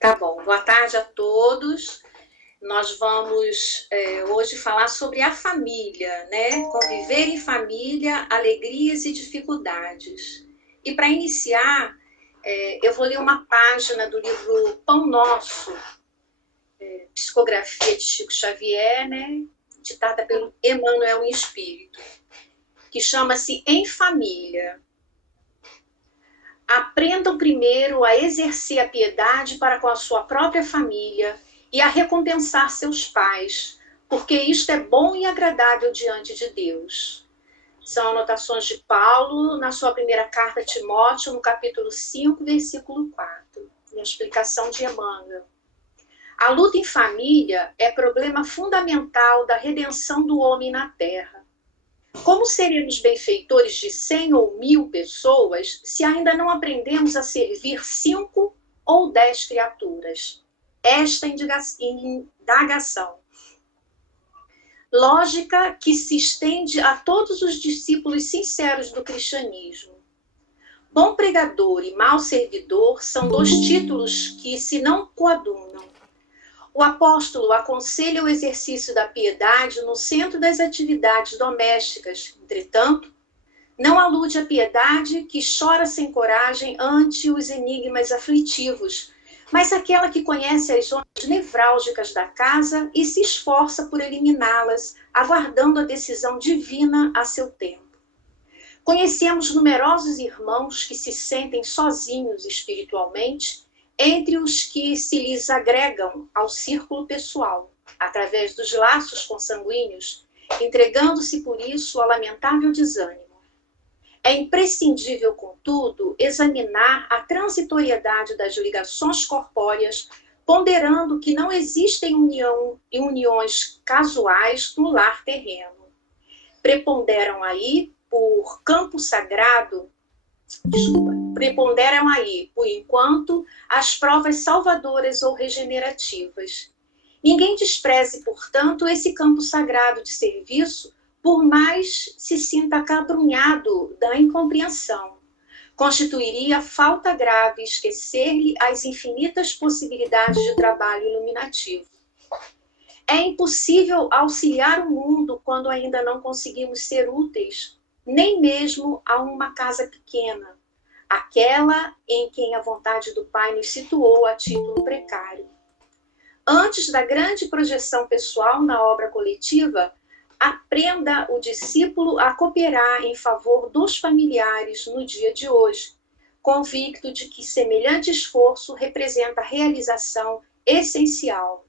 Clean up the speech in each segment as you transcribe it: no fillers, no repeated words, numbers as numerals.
Tá bom, boa tarde a todos. Nós vamos hoje falar sobre a família, né? Conviver em família, alegrias e dificuldades. E para iniciar, eu vou ler uma página do livro Pão Nosso, psicografia de Chico Xavier, né? Ditada pelo Emmanuel em Espírito, que chama-se Em Família. Aprendam primeiro a exercer a piedade para com a sua própria família e a recompensar seus pais, porque isto é bom e agradável diante de Deus. São anotações de Paulo na sua primeira carta a Timóteo, no capítulo 5, versículo 4. E a explicação de Emmanuel. A luta em família é problema fundamental da redenção do homem na Terra. Como seremos benfeitores de 100 ou 1000 pessoas se ainda não aprendemos a servir 5 ou 10 criaturas? Esta indagação. Lógica que se estende a todos os discípulos sinceros do cristianismo. Bom pregador e mau servidor são dois títulos que se não coadunam. O apóstolo aconselha o exercício da piedade no centro das atividades domésticas. Entretanto, não alude à piedade que chora sem coragem ante os enigmas aflitivos, mas aquela que conhece as zonas nevrálgicas da casa e se esforça por eliminá-las, aguardando a decisão divina a seu tempo. Conhecemos numerosos irmãos que se sentem sozinhos espiritualmente, entre os que se lhes agregam ao círculo pessoal, através dos laços consanguíneos, entregando-se por isso ao lamentável desânimo. É imprescindível, contudo, examinar a transitoriedade das ligações corpóreas, ponderando que não existem uniões casuais no lar terreno. Preponderam aí, por enquanto, as provas salvadoras ou regenerativas. Ninguém despreze, portanto, esse campo sagrado de serviço, por mais se sinta acabrunhado da incompreensão. Constituiria falta grave esquecer-lhe as infinitas possibilidades de trabalho iluminativo. É impossível auxiliar o mundo quando ainda não conseguimos ser úteis, nem mesmo a uma casa pequena, aquela em quem a vontade do Pai nos situou a título precário. Antes da grande projeção pessoal na obra coletiva, aprenda o discípulo a cooperar em favor dos familiares no dia de hoje, convicto de que semelhante esforço representa a realização essencial.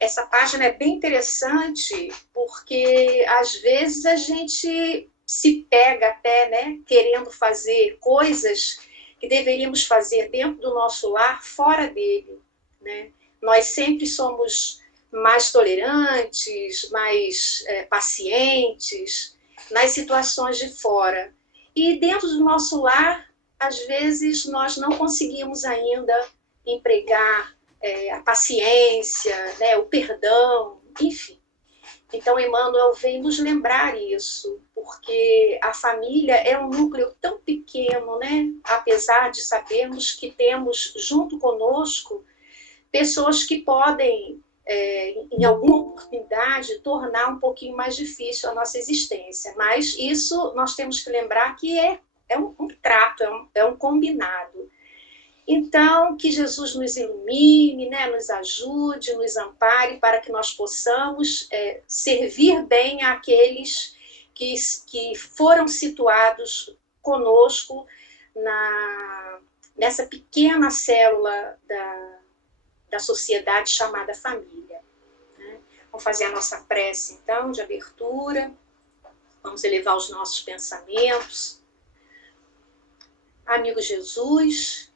Essa página é bem interessante porque, às vezes, a gente se pega até, né, querendo fazer coisas que deveríamos fazer dentro do nosso lar, fora dele, né? Nós sempre somos mais tolerantes, mais pacientes nas situações de fora. E dentro do nosso lar, às vezes, nós não conseguimos ainda empregar a paciência, né, o perdão, enfim. Então, Emmanuel vem nos lembrar isso, porque a família é um núcleo tão pequeno, né? Apesar de sabermos que temos junto conosco pessoas que podem, em alguma oportunidade, tornar um pouquinho mais difícil a nossa existência. Mas isso nós temos que lembrar que é um trato, é um combinado. Então, que Jesus nos ilumine, né, nos ajude, nos ampare para que nós possamos servir bem àqueles que foram situados conosco nessa pequena célula da sociedade chamada família. Né? Vamos fazer a nossa prece, então, de abertura. Vamos elevar os nossos pensamentos. Amigo Jesus,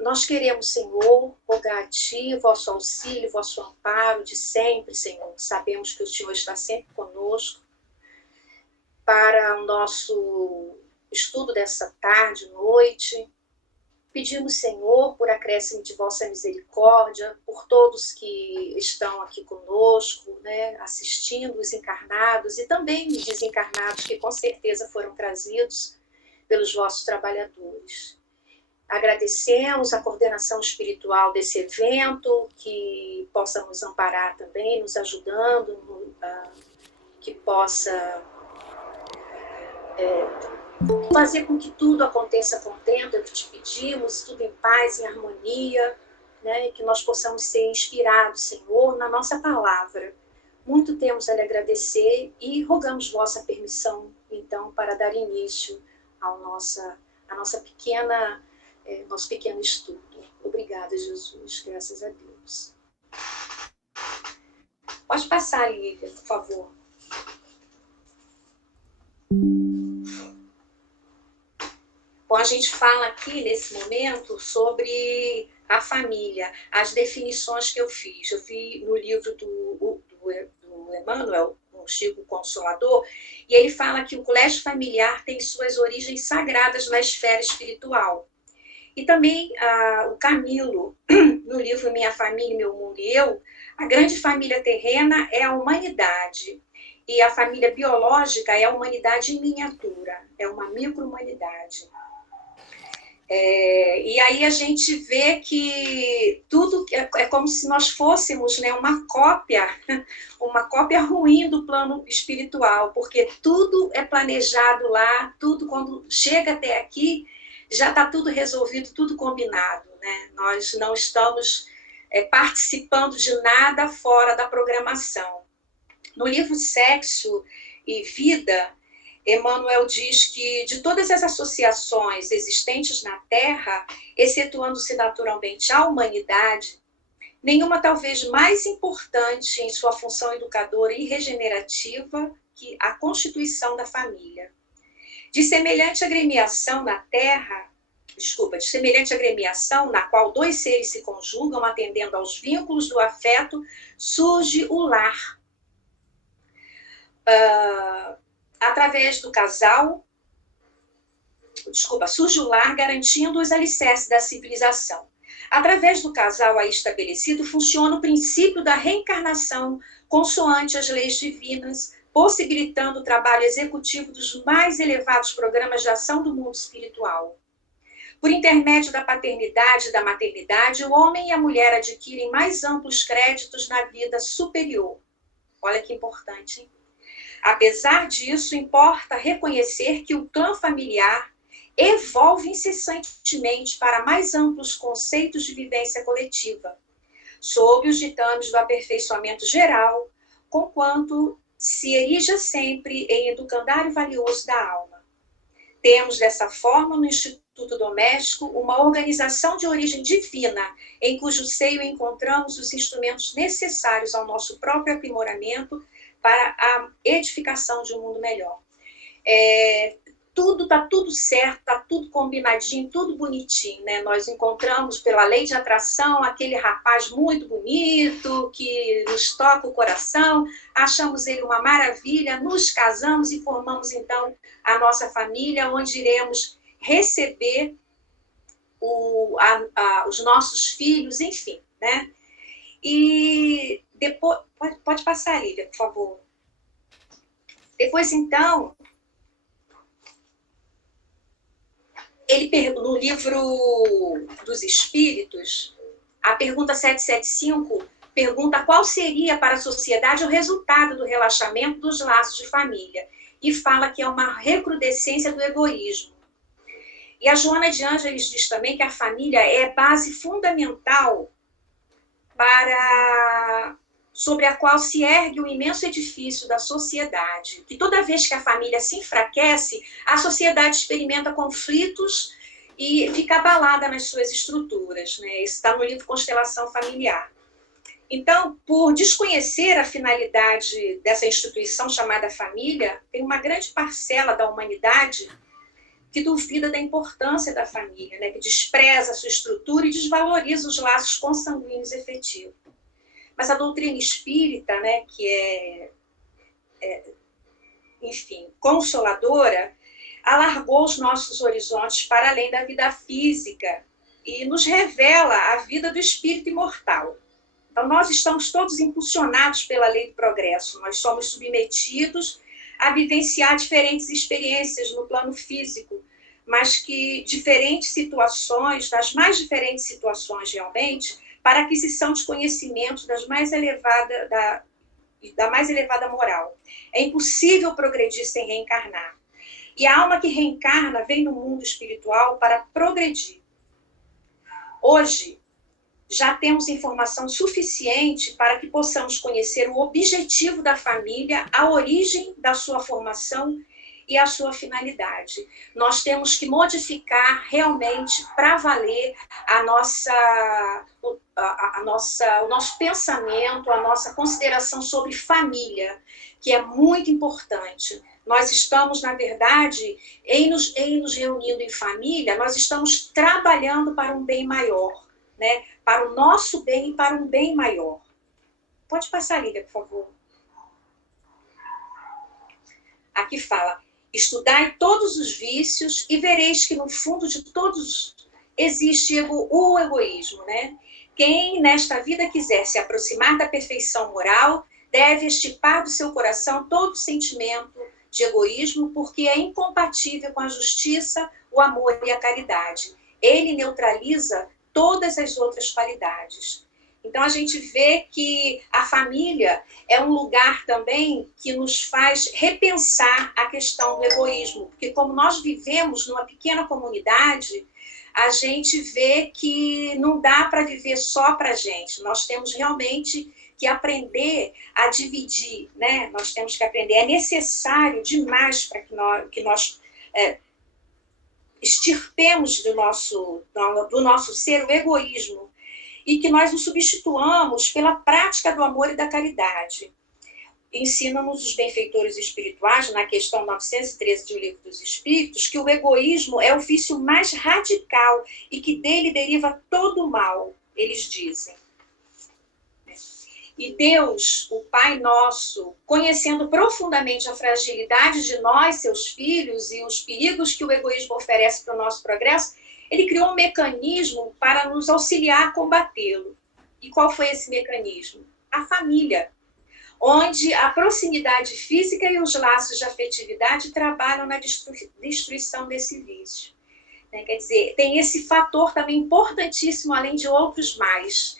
nós queremos, Senhor, rogar a Ti, vosso auxílio, vosso amparo de sempre, Senhor. Sabemos que o Senhor está sempre conosco. Para o nosso estudo dessa tarde, noite, pedimos, Senhor, por acréscimo de vossa misericórdia, por todos que estão aqui conosco, né, assistindo, os encarnados e também os desencarnados que com certeza foram trazidos pelos vossos trabalhadores. Agradecemos a coordenação espiritual desse evento, que possa nos amparar também, nos ajudando, que possa fazer com que tudo aconteça contento, é o que te pedimos, tudo em paz, em harmonia, né? E que nós possamos ser inspirados, Senhor, na nossa palavra. Muito temos a lhe agradecer e rogamos vossa permissão, então, para dar início ao nosso pequeno estudo. Obrigada, Jesus, graças a Deus. Pode passar, Lívia, por favor. Bom, a gente fala aqui, nesse momento, sobre a família, as definições que eu fiz. Eu vi no livro do Emmanuel, o Chico Consolador, e ele fala que o colégio familiar tem suas origens sagradas na esfera espiritual. E também o Camilo, no livro Minha Família, Meu Mundo e Eu, a grande família terrena é a humanidade. E a família biológica é a humanidade em miniatura, é uma micro-humanidade. E aí a gente vê que tudo é como se nós fôssemos, né, uma cópia ruim do plano espiritual, porque tudo é planejado lá, tudo quando chega até aqui, já está tudo resolvido, tudo combinado, né? Nós não estamos participando de nada fora da programação. No livro Sexo e Vida, Emmanuel diz que de todas as associações existentes na Terra, excetuando-se naturalmente a humanidade, nenhuma talvez mais importante em sua função educadora e regenerativa que a constituição da família. De semelhante agremiação na qual dois seres se conjugam atendendo aos vínculos do afeto, surge o lar. Através do casal, surge o lar garantindo os alicerces da civilização. Através do casal aí estabelecido, funciona o princípio da reencarnação, consoante as leis divinas, possibilitando o trabalho executivo dos mais elevados programas de ação do mundo espiritual. Por intermédio da paternidade e da maternidade, o homem e a mulher adquirem mais amplos créditos na vida superior. Olha que importante, hein? Apesar disso, importa reconhecer que o clã familiar evolve incessantemente para mais amplos conceitos de vivência coletiva, sob os ditames do aperfeiçoamento geral, conquanto se erija sempre em educandário valioso da alma. Temos, dessa forma, no Instituto Doméstico, uma organização de origem divina, em cujo seio encontramos os instrumentos necessários ao nosso próprio aprimoramento para a edificação de um mundo melhor. Tá tudo certo, tá tudo combinadinho, tudo bonitinho, né? Nós encontramos pela lei de atração aquele rapaz muito bonito, que nos toca o coração, achamos ele uma maravilha, nos casamos e formamos então a nossa família, onde iremos receber os nossos filhos, enfim, né? E depois, pode passar, Lívia, por favor. Depois, então, no livro dos Espíritos, a pergunta 775 pergunta qual seria para a sociedade o resultado do relaxamento dos laços de família, e fala que é uma recrudescência do egoísmo. E a Joana de Ângeles diz também que a família é base fundamental sobre a qual se ergue o imenso edifício da sociedade. Que toda vez que a família se enfraquece, a sociedade experimenta conflitos e fica abalada nas suas estruturas, né? Isso está no livro Constelação Familiar. Então, por desconhecer a finalidade dessa instituição chamada família, tem uma grande parcela da humanidade que duvida da importância da família, né? Que despreza a sua estrutura e desvaloriza os laços consanguíneos efetivos. Mas a doutrina espírita, né, que enfim, consoladora, alargou os nossos horizontes para além da vida física e nos revela a vida do espírito imortal. Então, nós estamos todos impulsionados pela lei do progresso, nós somos submetidos a vivenciar diferentes experiências no plano físico, mas que diferentes situações, das mais diferentes situações realmente, para aquisição de conhecimentos da mais elevada moral. É impossível progredir sem reencarnar. E a alma que reencarna vem no mundo espiritual para progredir. Hoje, já temos informação suficiente para que possamos conhecer o objetivo da família, a origem da sua formação e a sua finalidade. Nós temos que modificar realmente para valer o nosso pensamento, a nossa consideração sobre família, que é muito importante. Nós estamos, na verdade, em nos reunindo em família, nós estamos trabalhando para um bem maior, né? Para o nosso bem e para um bem maior. Pode passar, Lília, por favor. Aqui fala: estudai todos os vícios e vereis que no fundo de todos existe o egoísmo, né? Quem nesta vida quiser se aproximar da perfeição moral deve extirpar do seu coração todo sentimento de egoísmo, porque é incompatível com a justiça, o amor e a caridade. Ele neutraliza todas as outras qualidades. Então, a gente vê que a família é um lugar também que nos faz repensar a questão do egoísmo, porque como nós vivemos numa pequena comunidade, a gente vê que não dá para viver só para a gente. Nós temos realmente que aprender a dividir, né? Nós temos que aprender. É necessário demais para que nós extirpemos do nosso ser o egoísmo e que nós o substituamos pela prática do amor e da caridade. Ensinam-nos os benfeitores espirituais, na questão 913 do Livro dos Espíritos, que o egoísmo é o vício mais radical e que dele deriva todo o mal, eles dizem. E Deus, o Pai nosso, conhecendo profundamente a fragilidade de nós, seus filhos, e os perigos que o egoísmo oferece para o nosso progresso, ele criou um mecanismo para nos auxiliar a combatê-lo. E qual foi esse mecanismo? A família, onde a proximidade física e os laços de afetividade trabalham na destruição desse vício. Quer dizer, tem esse fator também importantíssimo, além de outros mais.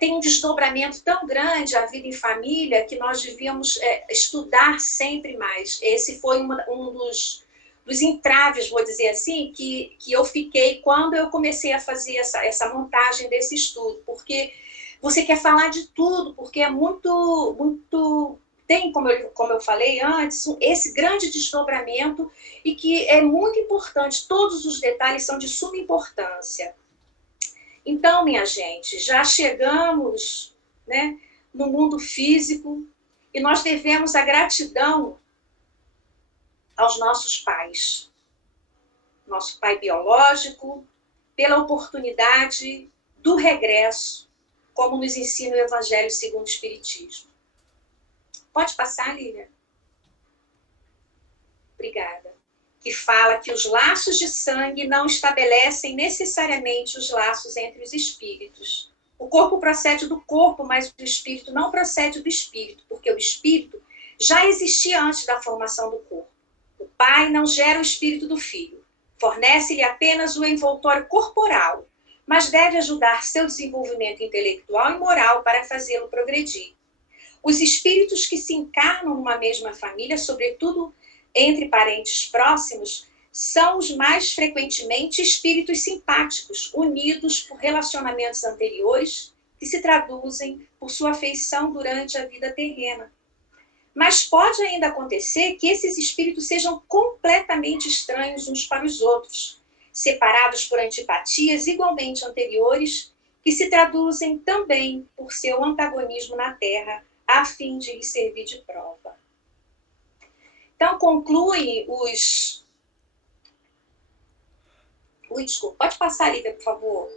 Tem um desdobramento tão grande a vida em família que nós devíamos estudar sempre mais. Esse foi um dos entraves, vou dizer assim, que eu fiquei quando eu comecei a fazer essa montagem desse estudo, porque você quer falar de tudo, porque é muito tem, como eu falei antes, esse grande desdobramento e que é muito importante, todos os detalhes são de suma importância. Então, minha gente, já chegamos, né, no mundo físico e nós devemos a gratidão aos nossos pais. Nosso pai biológico, pela oportunidade do regresso, como nos ensina o Evangelho segundo o Espiritismo. Pode passar, Lília? Obrigada. Que fala que os laços de sangue não estabelecem necessariamente os laços entre os espíritos. O corpo procede do corpo, mas o espírito não procede do espírito, porque o espírito já existia antes da formação do corpo. O pai não gera o espírito do filho, fornece-lhe apenas o envoltório corporal, mas deve ajudar seu desenvolvimento intelectual e moral para fazê-lo progredir. Os espíritos que se encarnam numa mesma família, sobretudo entre parentes próximos, são os mais frequentemente espíritos simpáticos, unidos por relacionamentos anteriores, que se traduzem por sua afeição durante a vida terrena. Mas pode ainda acontecer que esses espíritos sejam completamente estranhos uns para os outros, separados por antipatias igualmente anteriores, que se traduzem também por seu antagonismo na Terra, a fim de lhe servir de prova. Então, conclui desculpa, pode passar, Lívia, por favor.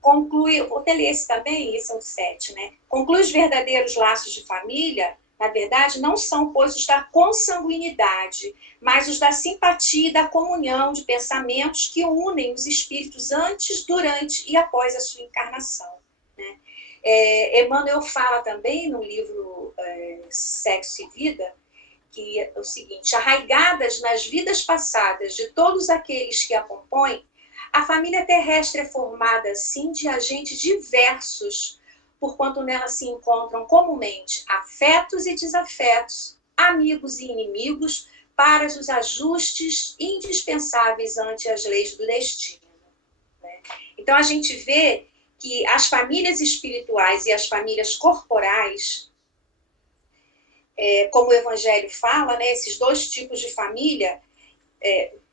Conclui, vou até ler esse também, esse é o 7, né? Conclui os verdadeiros laços de família, na verdade, não são, pois, os da consanguinidade, mas os da simpatia e da comunhão de pensamentos que unem os espíritos antes, durante e após a sua encarnação. Né? Emmanuel fala também no livro Sexo e Vida, que é o seguinte: arraigadas nas vidas passadas de todos aqueles que a compõem, a família terrestre é formada, assim, de agentes diversos, porquanto nela se encontram comumente afetos e desafetos, amigos e inimigos, para os ajustes indispensáveis ante as leis do destino. Né? Então, a gente vê que as famílias espirituais e as famílias corporais, como o Evangelho fala, né, esses dois tipos de família,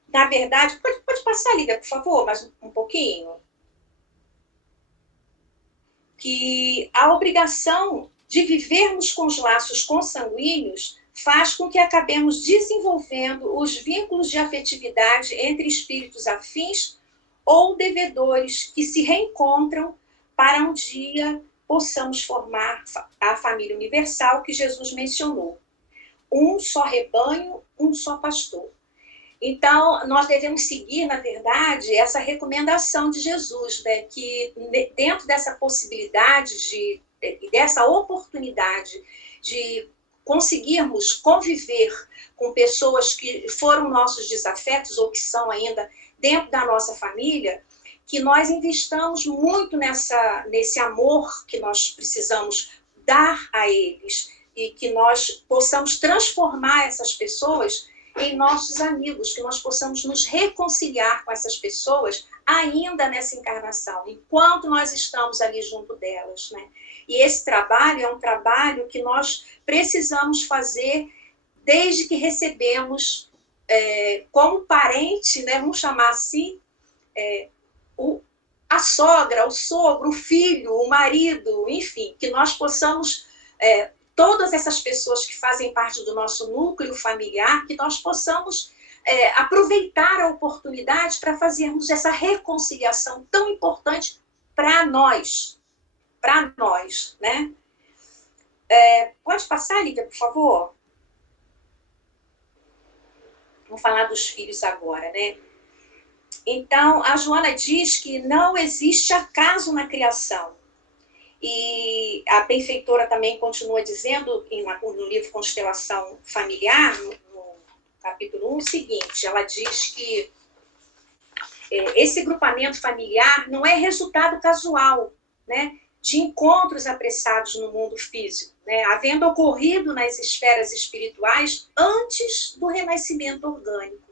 na verdade, pode passar, Lívia, por favor, mais um pouquinho? Que a obrigação de vivermos com os laços consanguíneos faz com que acabemos desenvolvendo os vínculos de afetividade entre espíritos afins ou devedores que se reencontram para um dia possamos formar a família universal que Jesus mencionou. Um só rebanho, um só pastor. Então, nós devemos seguir, na verdade, essa recomendação de Jesus, né, que dentro dessa possibilidade, dessa oportunidade de conseguirmos conviver com pessoas que foram nossos desafetos ou que são ainda dentro da nossa família, que nós investamos muito nesse amor que nós precisamos dar a eles e que nós possamos transformar essas pessoas em nossos amigos, que nós possamos nos reconciliar com essas pessoas ainda nessa encarnação, enquanto nós estamos ali junto delas, né? E esse trabalho é um trabalho que nós precisamos fazer desde que recebemos como parente, né, vamos chamar assim, a sogra, o sogro, o filho, o marido, enfim, que nós possamos, todas essas pessoas que fazem parte do nosso núcleo familiar, que nós possamos aproveitar a oportunidade para fazermos essa reconciliação tão importante para nós, né? Pode passar, Lívia, por favor? Vamos falar dos filhos agora, né? Então, a Joana diz que não existe acaso na criação. E a benfeitora também continua dizendo, no livro Constelação Familiar, no capítulo 1, o seguinte: ela diz que esse grupamento familiar não é resultado casual, né, de encontros apressados no mundo físico, né, havendo ocorrido nas esferas espirituais antes do renascimento orgânico.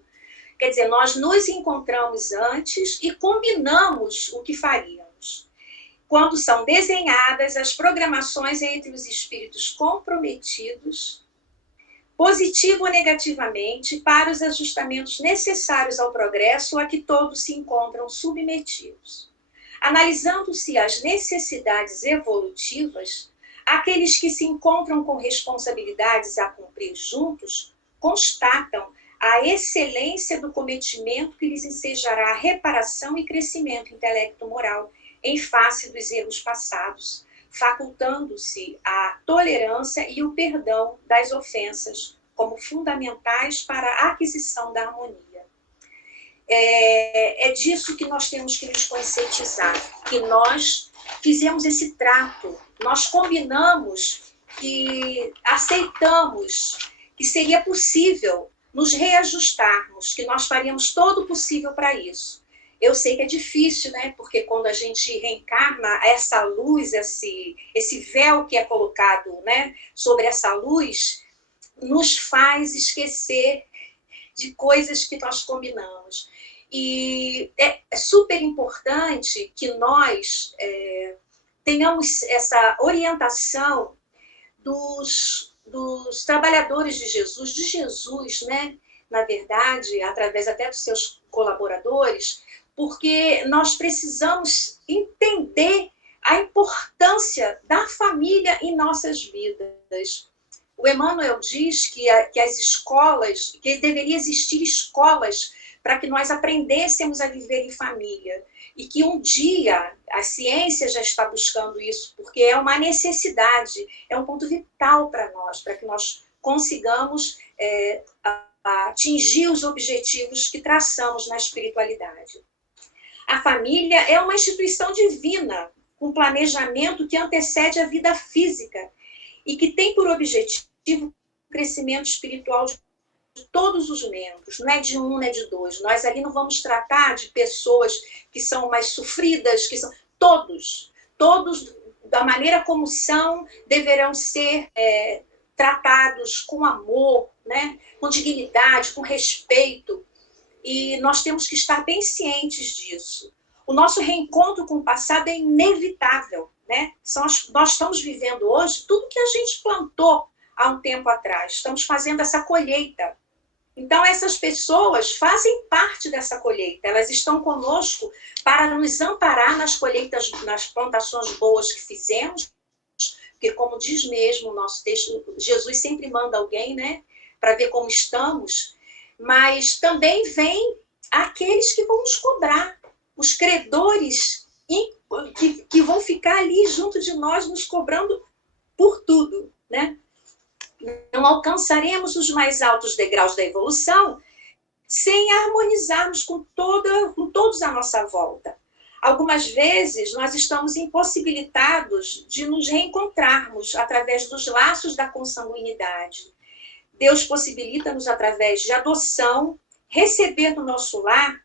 Quer dizer, nós nos encontramos antes e combinamos o que faríamos. Quando são desenhadas as programações entre os espíritos comprometidos, positivo ou negativamente, para os ajustamentos necessários ao progresso a que todos se encontram submetidos. Analisando-se as necessidades evolutivas, aqueles que se encontram com responsabilidades a cumprir juntos constatam a excelência do cometimento que lhes ensejará a reparação e crescimento intelecto-moral em face dos erros passados, facultando-se a tolerância e o perdão das ofensas como fundamentais para a aquisição da harmonia. É disso que nós temos que nos conscientizar, que nós fizemos esse trato, nós combinamos e aceitamos que seria possível nos reajustarmos, que nós faríamos todo o possível para isso. Eu sei que é difícil, né? Porque quando a gente reencarna, essa luz, esse véu que é colocado, né, sobre essa luz, nos faz esquecer de coisas que nós combinamos. E é super importante que nós tenhamos essa orientação dos trabalhadores de Jesus, né? Na verdade, através até dos seus colaboradores, porque nós precisamos entender a importância da família em nossas vidas. O Emmanuel diz que as escolas, que deveria existir escolas para que nós aprendêssemos a viver em família. E que um dia a ciência já está buscando isso, porque é uma necessidade, é um ponto vital para nós, para que nós consigamos atingir os objetivos que traçamos na espiritualidade. A família é uma instituição divina, com planejamento que antecede a vida física e que tem por objetivo o crescimento espiritual de todos os membros, não é de um, não é de dois. Nós ali não vamos tratar de pessoas que são mais sofridas, que são todos da maneira como são, deverão ser tratados com amor, né? Com dignidade, com respeito. E nós temos que estar bem cientes disso. O nosso reencontro com o passado é inevitável, né? Nós estamos vivendo hoje tudo que a gente plantou há um tempo atrás. Estamos fazendo essa colheita. Então, essas pessoas fazem parte dessa colheita. Elas estão conosco para nos amparar nas colheitas, nas plantações boas que fizemos. Porque, como diz mesmo o nosso texto, Jesus sempre manda alguém, né, para ver como estamos. Mas também vem aqueles que vão nos cobrar, os credores que vão ficar ali junto de nós, nos cobrando por tudo, né? Não alcançaremos os mais altos degraus da evolução sem harmonizarmos com todos à nossa volta. Algumas vezes nós estamos impossibilitados de nos reencontrarmos através dos laços da consanguinidade. Deus possibilita-nos, através de adoção, receber no nosso lar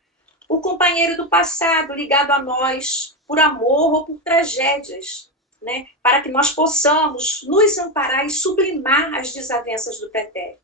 o companheiro do passado ligado a nós por amor ou por tragédias, né? Para que nós possamos nos amparar e sublimar as desavenças do pretérito.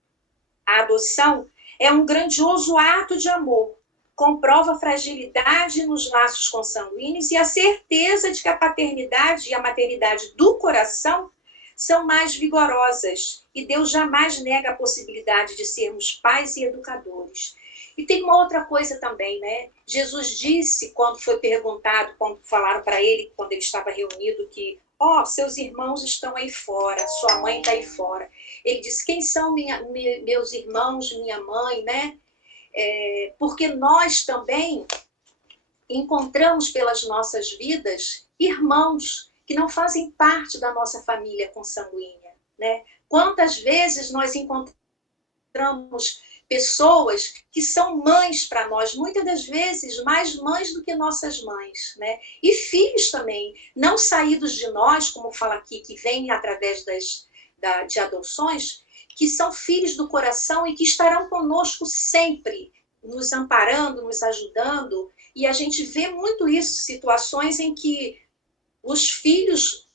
A adoção é um grandioso ato de amor, comprova a fragilidade nos laços consanguíneos e a certeza de que a paternidade e a maternidade do coração são mais vigorosas, e Deus jamais nega a possibilidade de sermos pais e educadores. E tem uma outra coisa também, né? Jesus disse, quando foi perguntado, quando falaram para ele, quando ele estava reunido, que seus irmãos estão aí fora, sua mãe está aí fora. Ele disse, quem são meus irmãos, minha mãe, né? Porque nós também encontramos pelas nossas vidas irmãos que não fazem parte da nossa família consanguínea, né? Quantas vezes nós encontramos pessoas que são mães para nós, muitas das vezes mais mães do que nossas mães, né? E filhos também, não saídos de nós, como fala aqui, que vêm através de adoções, que são filhos do coração e que estarão conosco sempre, nos amparando, nos ajudando. E a gente vê muito isso, situações em que os filhos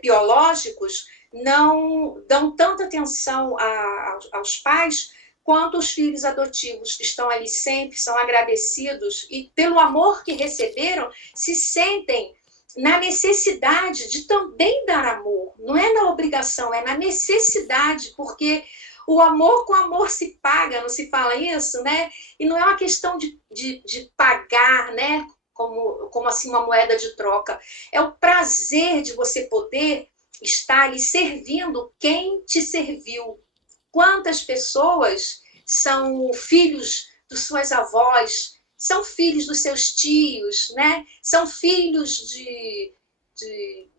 biológicos não dão tanta atenção aos pais quanto os filhos adotivos, que estão ali sempre, são agradecidos e pelo amor que receberam, se sentem na necessidade de também dar amor. Não é na obrigação, é na necessidade, porque o amor com amor se paga, não se fala isso, né? E não é uma questão de pagar, né? Como assim uma moeda de troca. É o prazer de você poder estar ali servindo quem te serviu. Quantas pessoas são filhos de suas avós, são filhos dos seus tios, né? São filhos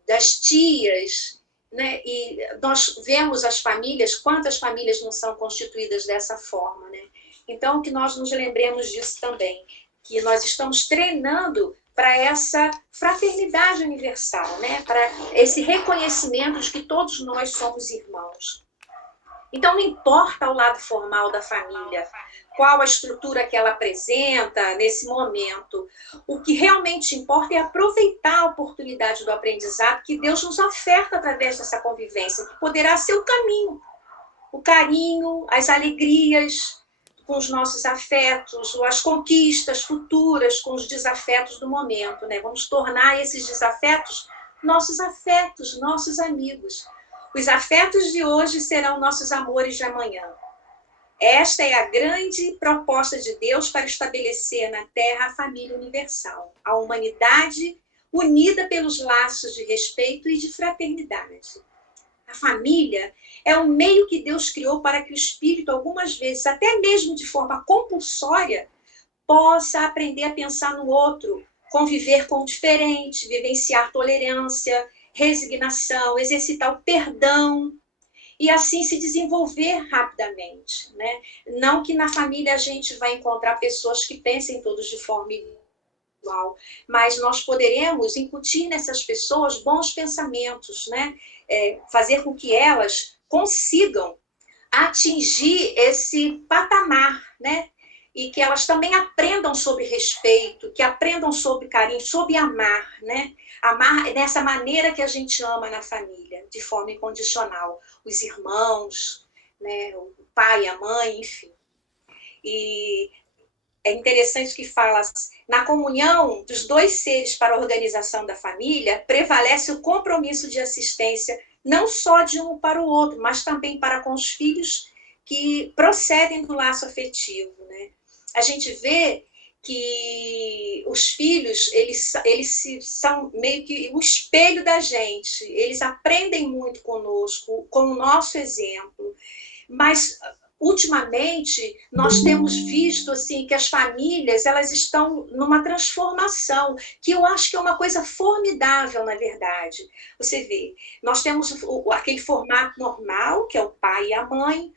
das tias, né? E nós vemos as famílias, quantas famílias não são constituídas dessa forma, né? Então, que nós nos lembremos disso também, que nós estamos treinando para essa fraternidade universal, né? Para esse reconhecimento de que todos nós somos irmãos. Então, não importa o lado formal da família, qual a estrutura que ela apresenta nesse momento. O que realmente importa é aproveitar a oportunidade do aprendizado que Deus nos oferta através dessa convivência, que poderá ser o caminho, o carinho, as alegrias com os nossos afetos, ou as conquistas futuras com os desafetos do momento, né? Vamos tornar esses desafetos, nossos amigos. Os afetos de hoje serão nossos amores de amanhã. Esta é a grande proposta de Deus para estabelecer na Terra a família universal, a humanidade unida pelos laços de respeito e de fraternidade. A família é o meio que Deus criou para que o espírito, algumas vezes, até mesmo de forma compulsória, possa aprender a pensar no outro, conviver com o diferente, vivenciar tolerância, resignação, exercitar o perdão e assim se desenvolver rapidamente, né? Não que na família a gente vai encontrar pessoas que pensem todos de forma igual, mas nós poderemos incutir nessas pessoas bons pensamentos, né? Fazer com que elas consigam atingir esse patamar, né? E que elas também aprendam sobre respeito, que aprendam sobre carinho, sobre amar, né? Amar nessa maneira que a gente ama na família, de forma incondicional. Os irmãos, né? O pai, a mãe, enfim. E é interessante que fala, na comunhão dos dois seres para a organização da família, prevalece o compromisso de assistência, não só de um para o outro, mas também para com os filhos que procedem do laço afetivo, né? A gente vê que os filhos, eles são meio que o espelho da gente, eles aprendem muito conosco, com o nosso exemplo, mas ultimamente nós temos visto assim que as famílias elas estão numa transformação que eu acho que é uma coisa formidável, na verdade. Você vê, nós temos aquele formato normal, que é o pai e a mãe,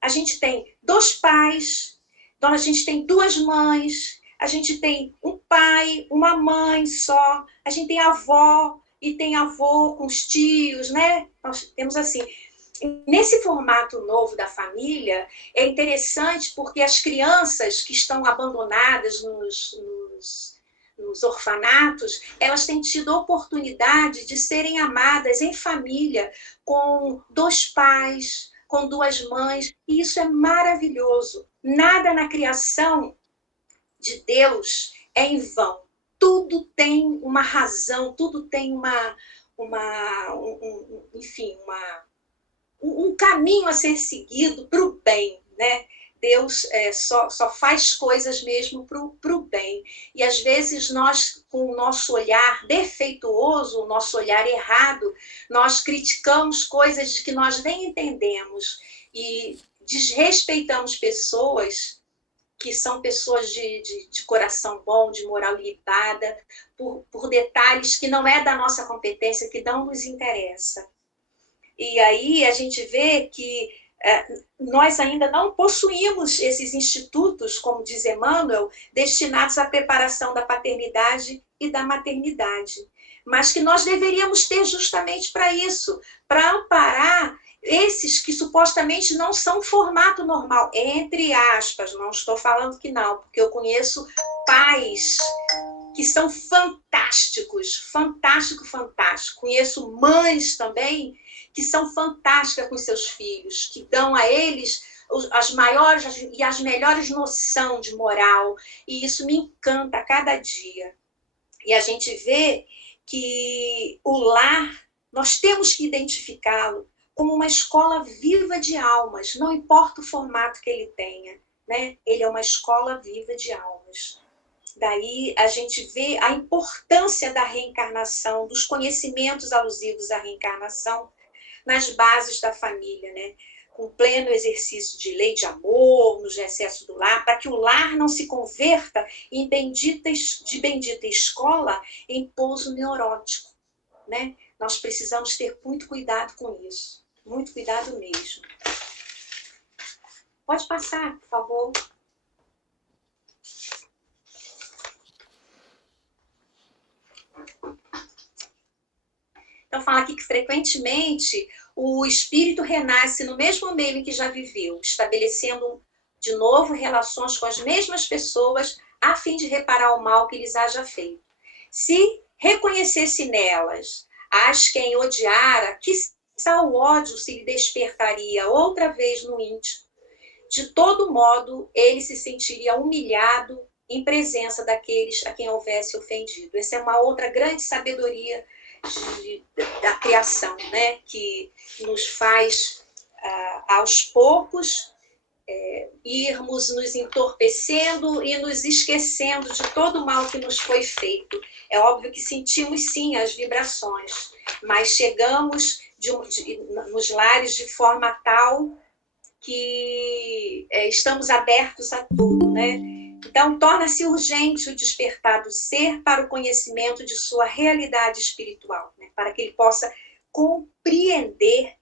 a gente tem dois pais, então a gente tem duas mães, a gente tem um pai, uma mãe só, a gente tem avó e tem avô com os tios, né? Nós temos assim. Nesse formato novo da família, é interessante porque as crianças que estão abandonadas nos orfanatos, elas têm tido a oportunidade de serem amadas em família, com dois pais, com duas mães, e isso é maravilhoso. Nada na criação de Deus é em vão. Tudo tem uma razão, tudo tem um caminho a ser seguido para o bem, né? Deus só faz coisas mesmo para o bem. E às vezes nós, com o nosso olhar defeituoso, o nosso olhar errado, nós criticamos coisas que nós nem entendemos e desrespeitamos pessoas que são pessoas de coração bom, de moral ilibada, por detalhes que não é da nossa competência, que não nos interessa. E aí a gente vê que nós ainda não possuímos esses institutos, como diz Emmanuel, destinados à preparação da paternidade e da maternidade. Mas que nós deveríamos ter justamente para isso, para amparar esses que supostamente não são formato normal, entre aspas, não estou falando que não, porque eu conheço pais que são fantásticos, fantástico. Conheço mães também que são fantásticas com seus filhos, que dão a eles as maiores e as melhores noções de moral, e isso me encanta a cada dia. E a gente vê que o lar, nós temos que identificá-lo como uma escola viva de almas, não importa o formato que ele tenha, né? Ele é uma escola viva de almas. Daí a gente vê a importância da reencarnação, dos conhecimentos alusivos à reencarnação nas bases da família, né? Com pleno exercício de lei de amor, nos excessos do lar, para que o lar não se converta em bendita escola, em pouso neurótico, né? Nós precisamos ter muito cuidado com isso, muito cuidado mesmo. Pode passar, por favor. Então, fala aqui que frequentemente o espírito renasce no mesmo meio em que já viveu, estabelecendo de novo relações com as mesmas pessoas a fim de reparar o mal que lhes haja feito. Se reconhecesse nelas as quem odiara, quiçá o ódio se lhe despertaria outra vez no íntimo. De todo modo, ele se sentiria humilhado em presença daqueles a quem houvesse ofendido. Essa é uma outra grande sabedoria da criação, né? Que nos faz, aos poucos, irmos nos entorpecendo e nos esquecendo de todo o mal que nos foi feito. É óbvio que sentimos sim as vibrações, mas chegamos nos lares de forma tal que estamos abertos a tudo, né? Então, torna-se urgente o despertar do ser para o conhecimento de sua realidade espiritual, né? Para que ele possa compreender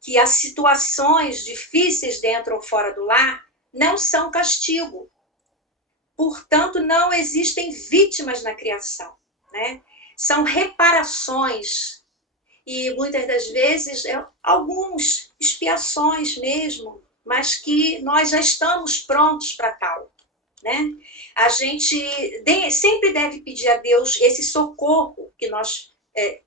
que as situações difíceis dentro ou fora do lar não são castigo. Portanto, não existem vítimas na criação, né? São reparações e muitas das vezes algumas expiações mesmo, mas que nós já estamos prontos para tal, né? A gente sempre deve pedir a Deus esse socorro que nós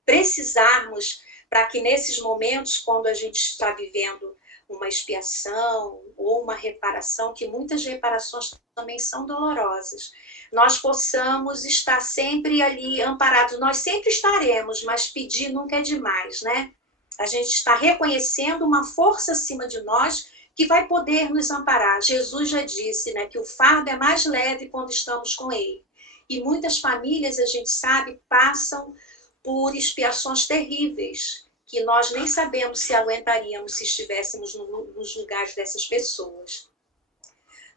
precisarmos, para que nesses momentos, quando a gente está vivendo uma expiação ou uma reparação, que muitas reparações também são dolorosas, nós possamos estar sempre ali amparados. Nós sempre estaremos, mas pedir nunca é demais, né? A gente está reconhecendo uma força acima de nós que vai poder nos amparar. Jesus já disse, né, que o fardo é mais leve quando estamos com ele. E muitas famílias, a gente sabe, passam por expiações terríveis, que nós nem sabemos se aguentaríamos se estivéssemos nos lugares dessas pessoas.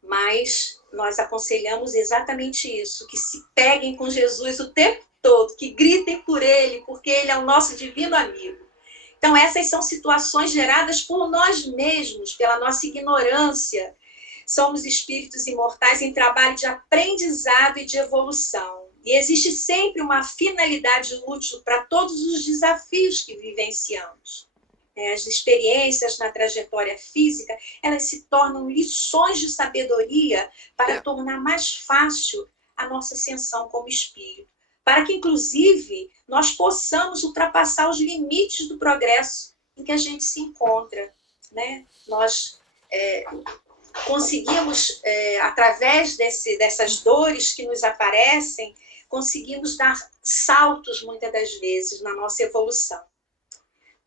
Mas nós aconselhamos exatamente isso, que se peguem com Jesus o tempo todo, que gritem por ele, porque ele é o nosso divino amigo. Então, essas são situações geradas por nós mesmos, pela nossa ignorância. Somos espíritos imortais em trabalho de aprendizado e de evolução. E existe sempre uma finalidade útil para todos os desafios que vivenciamos. As experiências na trajetória física, elas se tornam lições de sabedoria para tornar mais fácil a nossa ascensão como espírito. Para que, inclusive, nós possamos ultrapassar os limites do progresso em que a gente se encontra, né? Nós conseguimos, através dessas dores que nos aparecem, conseguimos dar saltos, muitas das vezes, na nossa evolução.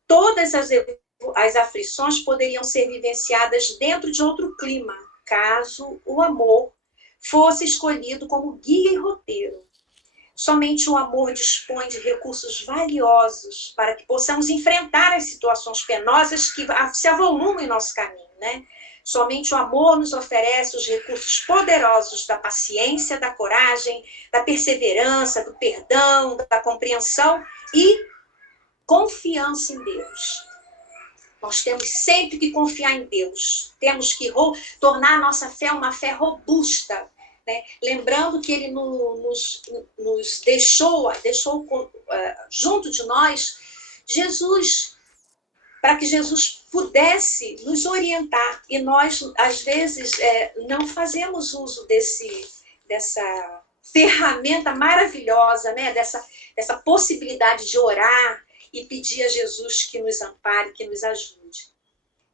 Todas as aflições poderiam ser vivenciadas dentro de outro clima, caso o amor fosse escolhido como guia e roteiro. Somente o amor dispõe de recursos valiosos para que possamos enfrentar as situações penosas que se avolumam em nosso caminho, né? Somente o amor nos oferece os recursos poderosos da paciência, da coragem, da perseverança, do perdão, da compreensão e confiança em Deus. Nós temos sempre que confiar em Deus. Temos que tornar a nossa fé uma fé robusta, né? Lembrando que ele nos deixou junto de nós Jesus, para que Jesus pudesse nos orientar. E nós, às vezes, não fazemos uso dessa ferramenta maravilhosa, né? dessa possibilidade de orar e pedir a Jesus que nos ampare, que nos ajude.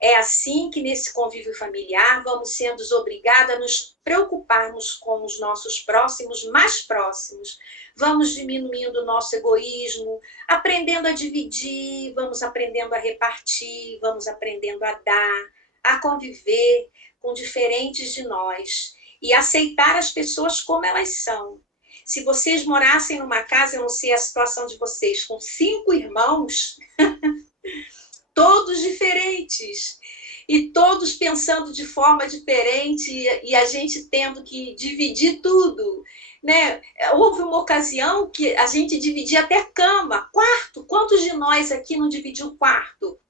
É assim que, nesse convívio familiar, vamos sendo obrigados a nos preocuparmos com os nossos próximos, mais próximos. Vamos diminuindo o nosso egoísmo, aprendendo a dividir, vamos aprendendo a repartir, vamos aprendendo a dar, a conviver com diferentes de nós e aceitar as pessoas como elas são. Se vocês morassem numa casa, eu não sei a situação de vocês, com 5 irmãos... todos diferentes, e todos pensando de forma diferente, e a gente tendo que dividir tudo, né? Houve uma ocasião que a gente dividia até cama, quarto. Quantos de nós aqui não dividiu quarto?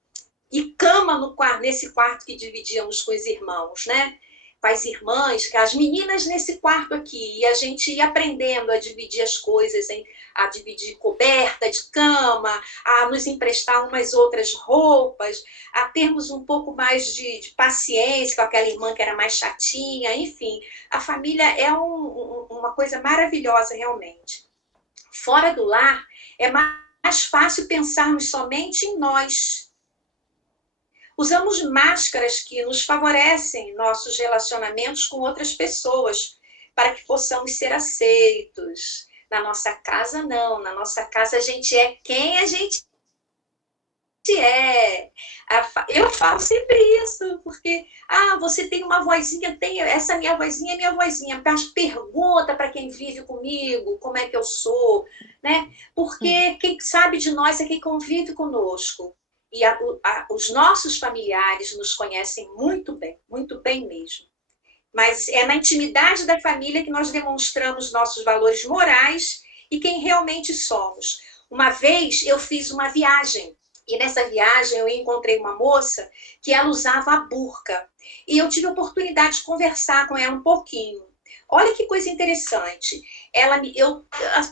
E cama no quarto, nesse quarto que dividíamos com os irmãos, né? Com as irmãs, as meninas nesse quarto aqui, e a gente ia aprendendo a dividir as coisas, a dividir coberta de cama, a nos emprestar umas outras roupas, a termos um pouco mais de paciência com aquela irmã que era mais chatinha, enfim. A família é uma coisa maravilhosa, realmente. Fora do lar, é mais fácil pensarmos somente em nós. Usamos máscaras que nos favorecem nossos relacionamentos com outras pessoas, para que possamos ser aceitos. Na nossa casa, não. Na nossa casa, a gente é quem a gente é. Eu falo sempre isso, porque você tem uma vozinha, essa minha vozinha é minha vozinha. Pergunta para quem vive comigo como é que eu sou, né? Porque quem sabe de nós é quem convive conosco. E os nossos familiares nos conhecem muito bem mesmo. Mas é na intimidade da família que nós demonstramos nossos valores morais e quem realmente somos. Uma vez eu fiz uma viagem, e nessa viagem eu encontrei uma moça que ela usava a burca. E eu tive a oportunidade de conversar com ela um pouquinho. Olha que coisa interessante. Eu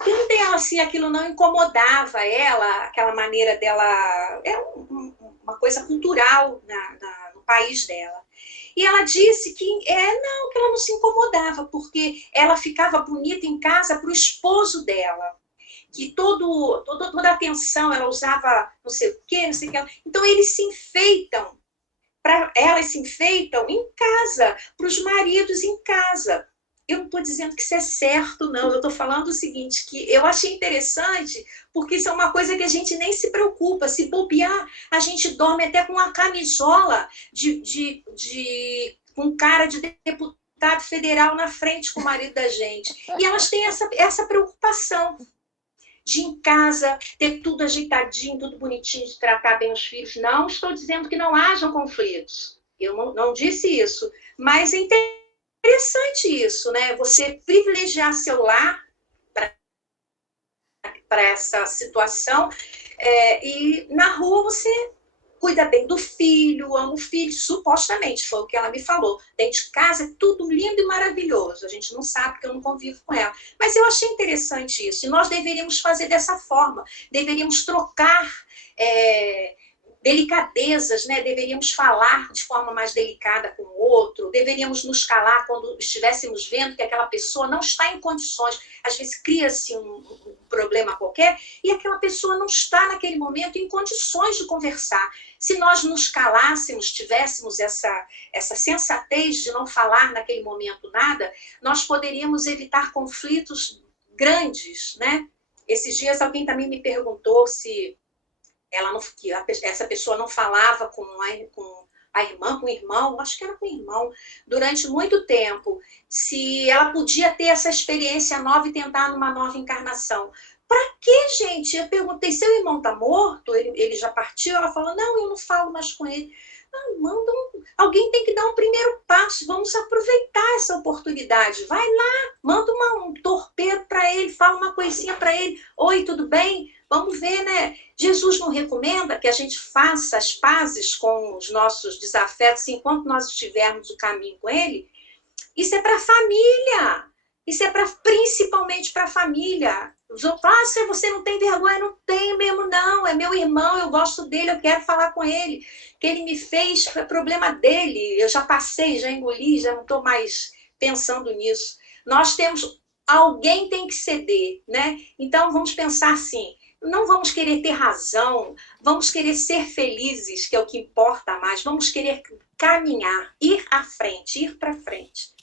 perguntei a ela se aquilo não incomodava ela, aquela maneira dela. É uma coisa cultural no país dela. E ela disse que que ela não se incomodava, porque ela ficava bonita em casa para o esposo dela. Que toda a atenção, ela usava não sei o quê, não sei o que. Então, eles se enfeitam, elas se enfeitam em casa, para os maridos em casa. Eu não estou dizendo que isso é certo, não. Eu estou falando o seguinte, que eu achei interessante, porque isso é uma coisa que a gente nem se preocupa. Se bobear, a gente dorme até com uma camisola com cara de deputado federal na frente com o marido da gente. E elas têm essa preocupação de em casa ter tudo ajeitadinho, tudo bonitinho, de tratar bem os filhos. Não estou dizendo que não hajam conflitos. Eu não disse isso. Mas é interessante isso, né? Você privilegiar seu lar para essa situação, e na rua você cuida bem do filho, ama o filho, supostamente, foi o que ela me falou. Dentro de casa é tudo lindo e maravilhoso. A gente não sabe, porque eu não convivo com ela. Mas eu achei interessante isso. E nós deveríamos fazer dessa forma. Deveríamos trocar delicadezas, né? Deveríamos falar de forma mais delicada com o outro, deveríamos nos calar quando estivéssemos vendo que aquela pessoa não está em condições. Às vezes cria-se um problema qualquer e aquela pessoa não está naquele momento em condições de conversar. Se nós nos calássemos, tivéssemos essa sensatez de não falar naquele momento nada, nós poderíamos evitar conflitos grandes, né? Esses dias alguém também me perguntou se essa pessoa não falava com a irmã, com o irmão, acho que era com o irmão, durante muito tempo, se ela podia ter essa experiência nova e tentar numa nova encarnação. Para quê, gente? Eu perguntei, seu irmão está morto? Ele já partiu? Ela falou, não, eu não falo mais com ele. Alguém tem que dar um primeiro passo, vamos aproveitar essa oportunidade. Vai lá, manda um torpedo para ele, fala uma coisinha para ele. Oi, tudo bem? Vamos ver, né? Jesus não recomenda que a gente faça as pazes com os nossos desafetos enquanto nós estivermos no caminho com ele? Isso é para a família. Isso é principalmente para a família. Os outros falam, se você não tem vergonha, não tenho mesmo, não. É meu irmão, eu gosto dele, eu quero falar com ele. O que ele me fez foi problema dele. Eu já passei, já engoli, já não estou mais pensando nisso. Alguém tem que ceder, né? Então vamos pensar assim, não vamos querer ter razão, vamos querer ser felizes, que é o que importa mais. Vamos querer caminhar, ir à frente, ir para frente.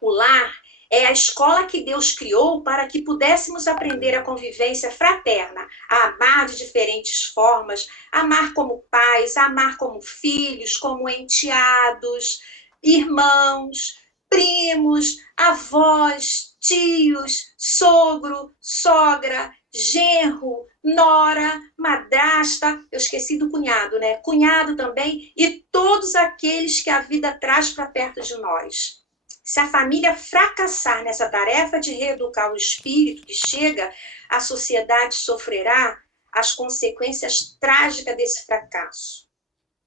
O lar é a escola que Deus criou para que pudéssemos aprender a convivência fraterna, a amar de diferentes formas, amar como pais, amar como filhos, como enteados, irmãos, primos, avós, tios, sogro, sogra, genro, nora, madrasta, eu esqueci do cunhado, né? Cunhado também, e todos aqueles que a vida traz para perto de nós. Se a família fracassar nessa tarefa de reeducar o espírito que chega, a sociedade sofrerá as consequências trágicas desse fracasso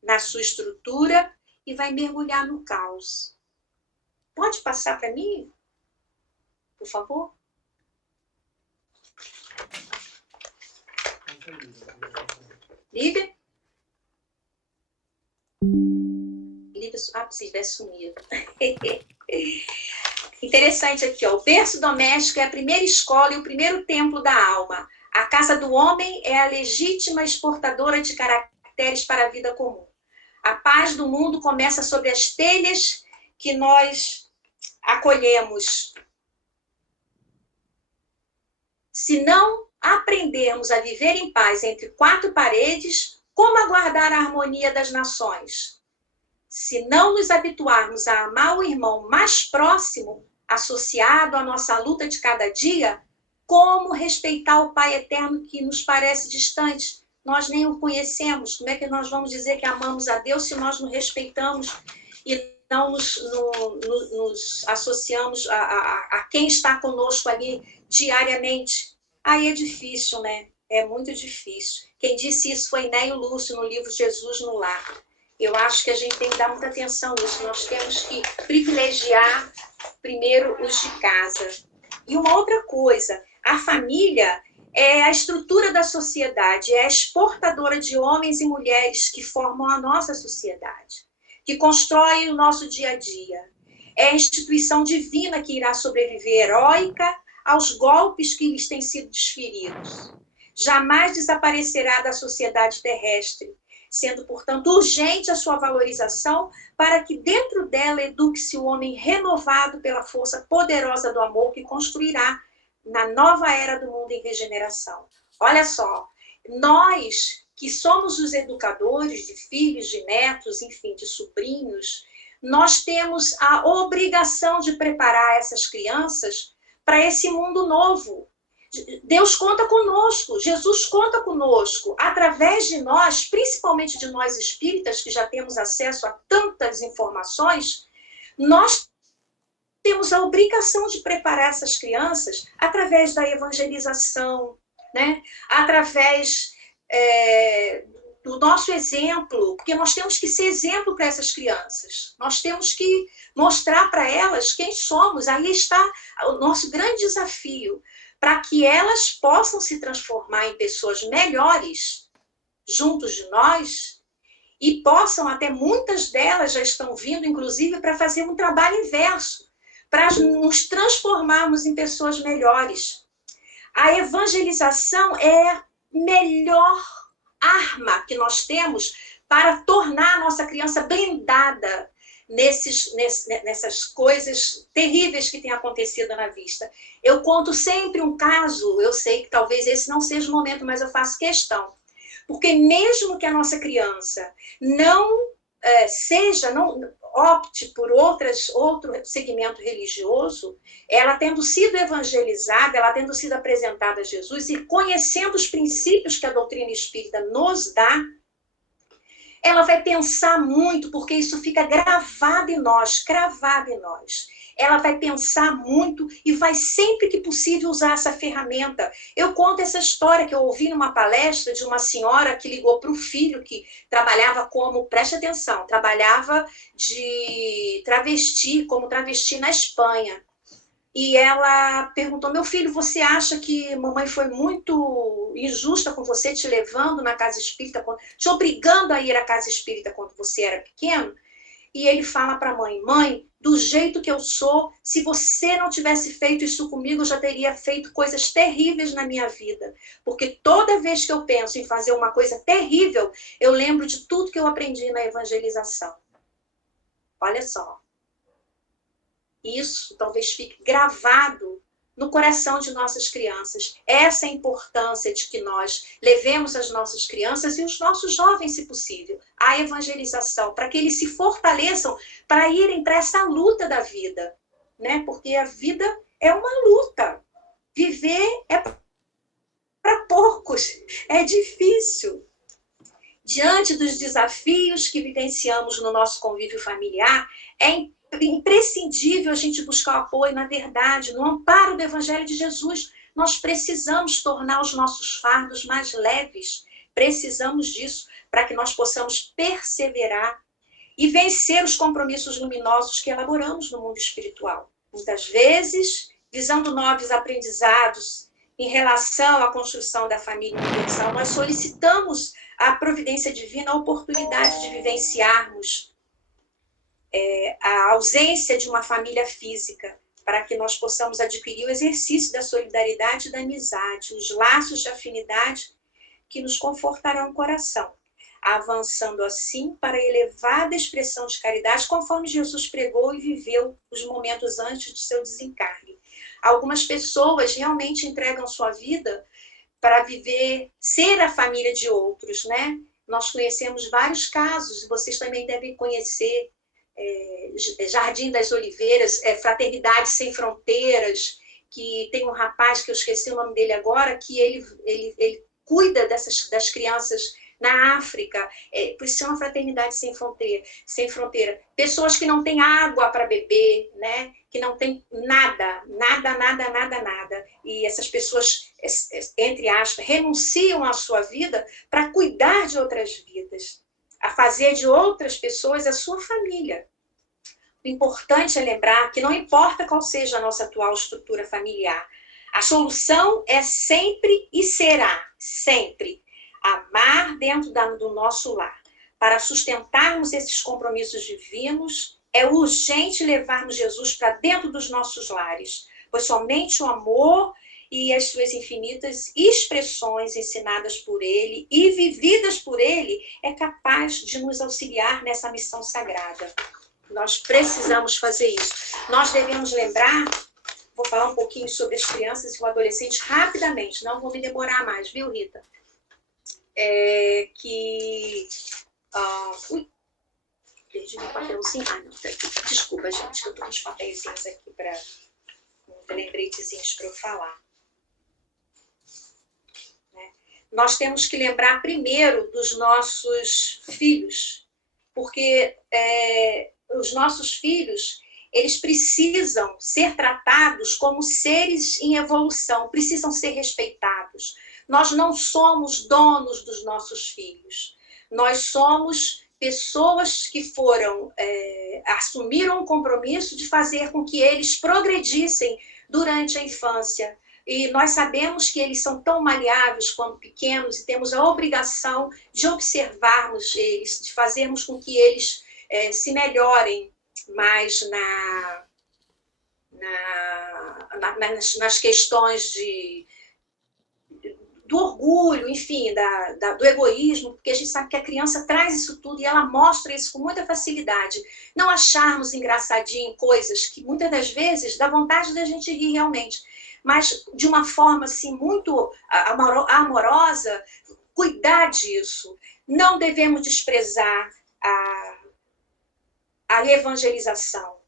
na sua estrutura e vai mergulhar no caos. Pode passar para mim, por favor? Lívia? Lívia, se tivesse sumido. Interessante aqui, ó. O berço doméstico é a primeira escola e o primeiro templo da alma. A casa do homem é a legítima exportadora de caracteres para a vida comum. A paz do mundo começa sobre as telhas que nós acolhemos. Se não aprendermos a viver em paz entre quatro paredes, como aguardar a harmonia das nações? Se não nos habituarmos a amar o irmão mais próximo, associado à nossa luta de cada dia, como respeitar o Pai eterno que nos parece distante? Nós nem o conhecemos. Como é que nós vamos dizer que amamos a Deus se nós não respeitamos e não nos associamos a quem está conosco ali diariamente? Aí é difícil, né? É muito difícil. Quem disse isso foi Néio Lúcio, no livro Jesus no Lar. Eu acho que a gente tem que dar muita atenção nisso. Nós temos que privilegiar primeiro os de casa. E uma outra coisa, a família é a estrutura da sociedade, é a exportadora de homens e mulheres que formam a nossa sociedade, que constroem o nosso dia a dia. É a instituição divina que irá sobreviver heróica aos golpes que lhes têm sido desferidos. Jamais desaparecerá da sociedade terrestre, sendo, portanto, urgente a sua valorização para que dentro dela eduque-se o homem renovado pela força poderosa do amor que construirá na nova era do mundo em regeneração. Olha só, nós que somos os educadores de filhos, de netos, enfim, de sobrinhos, nós temos a obrigação de preparar essas crianças para esse mundo novo. Deus conta conosco, Jesus conta conosco, através de nós, principalmente de nós espíritas, que já temos acesso a tantas informações, nós temos a obrigação de preparar essas crianças através da evangelização, né? Através do nosso exemplo, porque nós temos que ser exemplo para essas crianças. Nós temos que mostrar para elas quem somos. Aí está o nosso grande desafio, para que elas possam se transformar em pessoas melhores juntos de nós e possam, até muitas delas já estão vindo, inclusive, para fazer um trabalho inverso, para nos transformarmos em pessoas melhores. A evangelização é a melhor arma que nós temos para tornar a nossa criança blindada nessas coisas terríveis que têm acontecido na vista. Eu conto sempre um caso, eu sei que talvez esse não seja o momento, mas eu faço questão. Porque mesmo que a nossa criança não opte por outro segmento religioso, ela tendo sido evangelizada, ela tendo sido apresentada a Jesus e conhecendo os princípios que a doutrina espírita nos dá, ela vai pensar muito, porque isso fica gravado em nós, cravado em nós. Ela vai pensar muito e vai sempre que possível usar essa ferramenta. Eu conto essa história que eu ouvi numa palestra de uma senhora que ligou para o filho que trabalhava preste atenção, trabalhava como travesti na Espanha. E ela perguntou, meu filho, você acha que mamãe foi muito injusta com você, te levando na casa espírita, te obrigando a ir à casa espírita quando você era pequeno? E ele fala para a mãe, mãe, do jeito que eu sou, se você não tivesse feito isso comigo, eu já teria feito coisas terríveis na minha vida. Porque toda vez que eu penso em fazer uma coisa terrível, eu lembro de tudo que eu aprendi na evangelização. Olha só. Isso talvez fique gravado no coração de nossas crianças. Essa é a importância de que nós levemos as nossas crianças e os nossos jovens, se possível, à evangelização, para que eles se fortaleçam para irem para essa luta da vida, né? Porque a vida é uma luta. Viver é para poucos, é difícil. Diante dos desafios que vivenciamos no nosso convívio familiar, é imprescindível a gente buscar o apoio na verdade, no amparo do Evangelho de Jesus. Nós precisamos tornar os nossos fardos mais leves. Precisamos disso para que nós possamos perseverar e vencer os compromissos luminosos que elaboramos no mundo espiritual. Muitas vezes, visando novos aprendizados em relação à construção da família universal, nós solicitamos à providência divina a oportunidade de vivenciarmos a ausência de uma família física, para que nós possamos adquirir o exercício da solidariedade e da amizade, os laços de afinidade que nos confortarão o coração, avançando assim para a elevada expressão de caridade, conforme Jesus pregou e viveu os momentos antes de seu desencarne. Algumas pessoas realmente entregam sua vida para ser a família de outros, né? Nós conhecemos vários casos, vocês também devem conhecer, Jardim das Oliveiras, Fraternidade Sem Fronteiras, que tem um rapaz, que eu esqueci o nome dele agora, que ele cuida das crianças na África, por isso é uma fraternidade sem fronteira. Pessoas que não têm água para beber, né? Que não têm nada. E essas pessoas, entre aspas, renunciam à sua vida para cuidar de outras vidas, a fazer de outras pessoas a sua família. O importante é lembrar que não importa qual seja a nossa atual estrutura familiar, A solução é sempre e será, sempre, amar dentro do nosso lar. Para sustentarmos esses compromissos divinos, é urgente levarmos Jesus para dentro dos nossos lares, pois somente o amor e as suas infinitas expressões ensinadas por ele e vividas por ele é capaz de nos auxiliar nessa missão sagrada. Nós precisamos fazer isso. Nós devemos lembrar, vou falar um pouquinho sobre as crianças e o adolescente rapidamente, não vou me demorar mais, viu, Rita? Perdi meu papelzinho. Não, tá aqui. Desculpa, gente, que eu tô com uns papeizinhos aqui para lembretezinhos para eu falar. Nós temos que lembrar primeiro dos nossos filhos, porque os nossos filhos, eles precisam ser tratados como seres em evolução, precisam ser respeitados. Nós não somos donos dos nossos filhos. Nós somos pessoas que assumiram o compromisso de fazer com que eles progredissem durante a infância. E nós sabemos que eles são tão maleáveis quanto pequenos e temos a obrigação de observarmos eles, de fazermos com que eles se melhorem mais nas questões do orgulho, enfim, do egoísmo, porque a gente sabe que a criança traz isso tudo e ela mostra isso com muita facilidade. Não acharmos engraçadinho coisas que muitas das vezes dá vontade da gente rir realmente, mas de uma forma assim muito amorosa, cuidar disso. Não devemos desprezar a evangelização.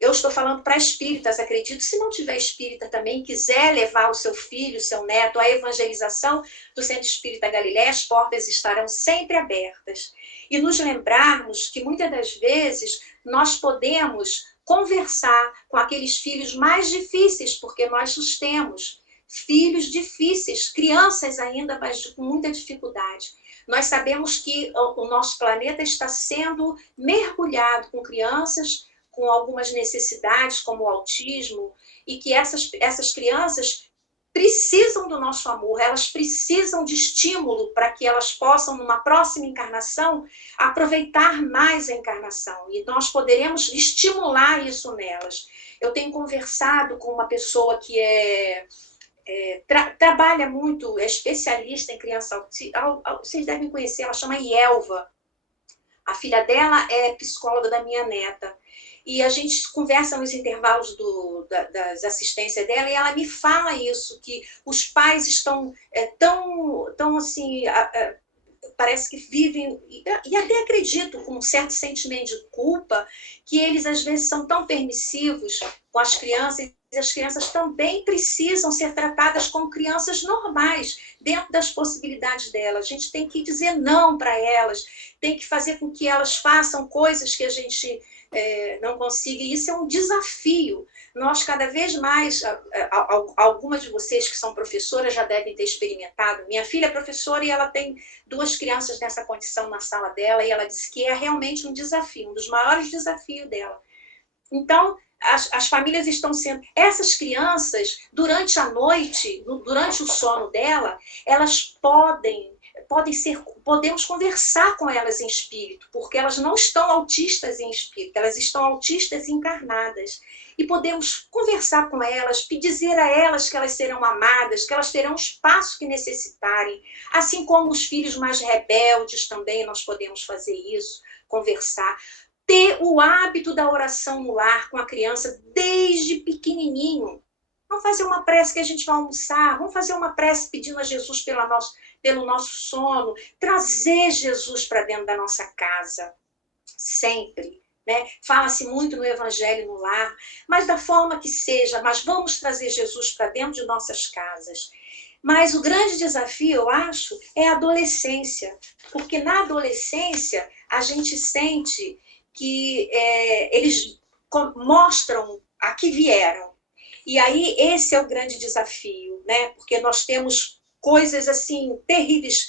Eu estou falando para espíritas, acredito. Se não tiver espírita também, quiser levar o seu filho, o seu neto, à evangelização do Centro Espírita Galileia, as portas estarão sempre abertas. E nos lembrarmos que muitas das vezes nós podemos conversar com aqueles filhos mais difíceis, porque nós os temos. Filhos difíceis, crianças ainda, mas com muita dificuldade. Nós sabemos que o nosso planeta está sendo mergulhado com crianças com algumas necessidades, como o autismo, e que essas crianças precisam do nosso amor, elas precisam de estímulo para que elas possam, numa próxima encarnação, aproveitar mais a encarnação. E nós poderemos estimular isso nelas. Eu tenho conversado com uma pessoa que trabalha muito, é especialista em criança autista, vocês devem conhecer, ela chama Ielva. A filha dela é psicóloga da minha neta. E a gente conversa nos intervalos das assistências dela e ela me fala isso, que os pais estão tão assim, parece que vivem, e até acredito, com um certo sentimento de culpa, que eles às vezes são tão permissivos com as crianças, e as crianças também precisam ser tratadas como crianças normais, dentro das possibilidades delas. A gente tem que dizer não para elas, tem que fazer com que elas façam coisas que a gente não consiga, e isso é um desafio. Nós cada vez mais, algumas de vocês que são professoras já devem ter experimentado. Minha filha é professora e ela tem 2 crianças nessa condição na sala dela, e ela disse que é realmente um desafio, um dos maiores desafios dela. Então, as famílias estão sendo... Essas crianças, durante a noite, durante o sono dela, elas podemos conversar com elas em espírito, porque elas não estão autistas em espírito, elas estão autistas encarnadas. E podemos conversar com elas, dizer a elas que elas serão amadas, que elas terão o espaço que necessitarem. Assim como os filhos mais rebeldes também, nós podemos fazer isso, conversar. Ter o hábito da oração no lar com a criança desde pequenininho. Vamos fazer uma prece que a gente vai almoçar, vamos fazer uma prece pedindo a Jesus pelo nosso sono, trazer Jesus para dentro da nossa casa, sempre. Né? Fala-se muito no Evangelho no lar, mas da forma que seja, mas vamos trazer Jesus para dentro de nossas casas. Mas o grande desafio, eu acho, é a adolescência, porque na adolescência a gente sente que eles mostram a que vieram. E aí esse é o grande desafio, né? Porque nós temos coisas assim terríveis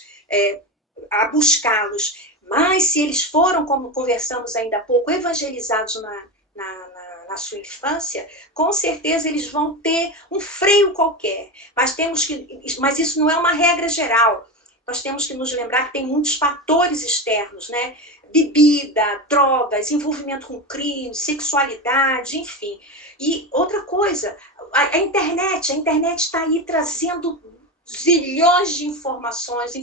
a buscá-los. Mas se eles foram, como conversamos ainda há pouco, evangelizados na na sua infância, com certeza eles vão ter um freio qualquer. Mas isso não é uma regra geral. Nós temos que nos lembrar que tem muitos fatores externos, né? Bebida, drogas, envolvimento com crime, sexualidade, enfim. E outra coisa, a internet está aí trazendo zilhões de informações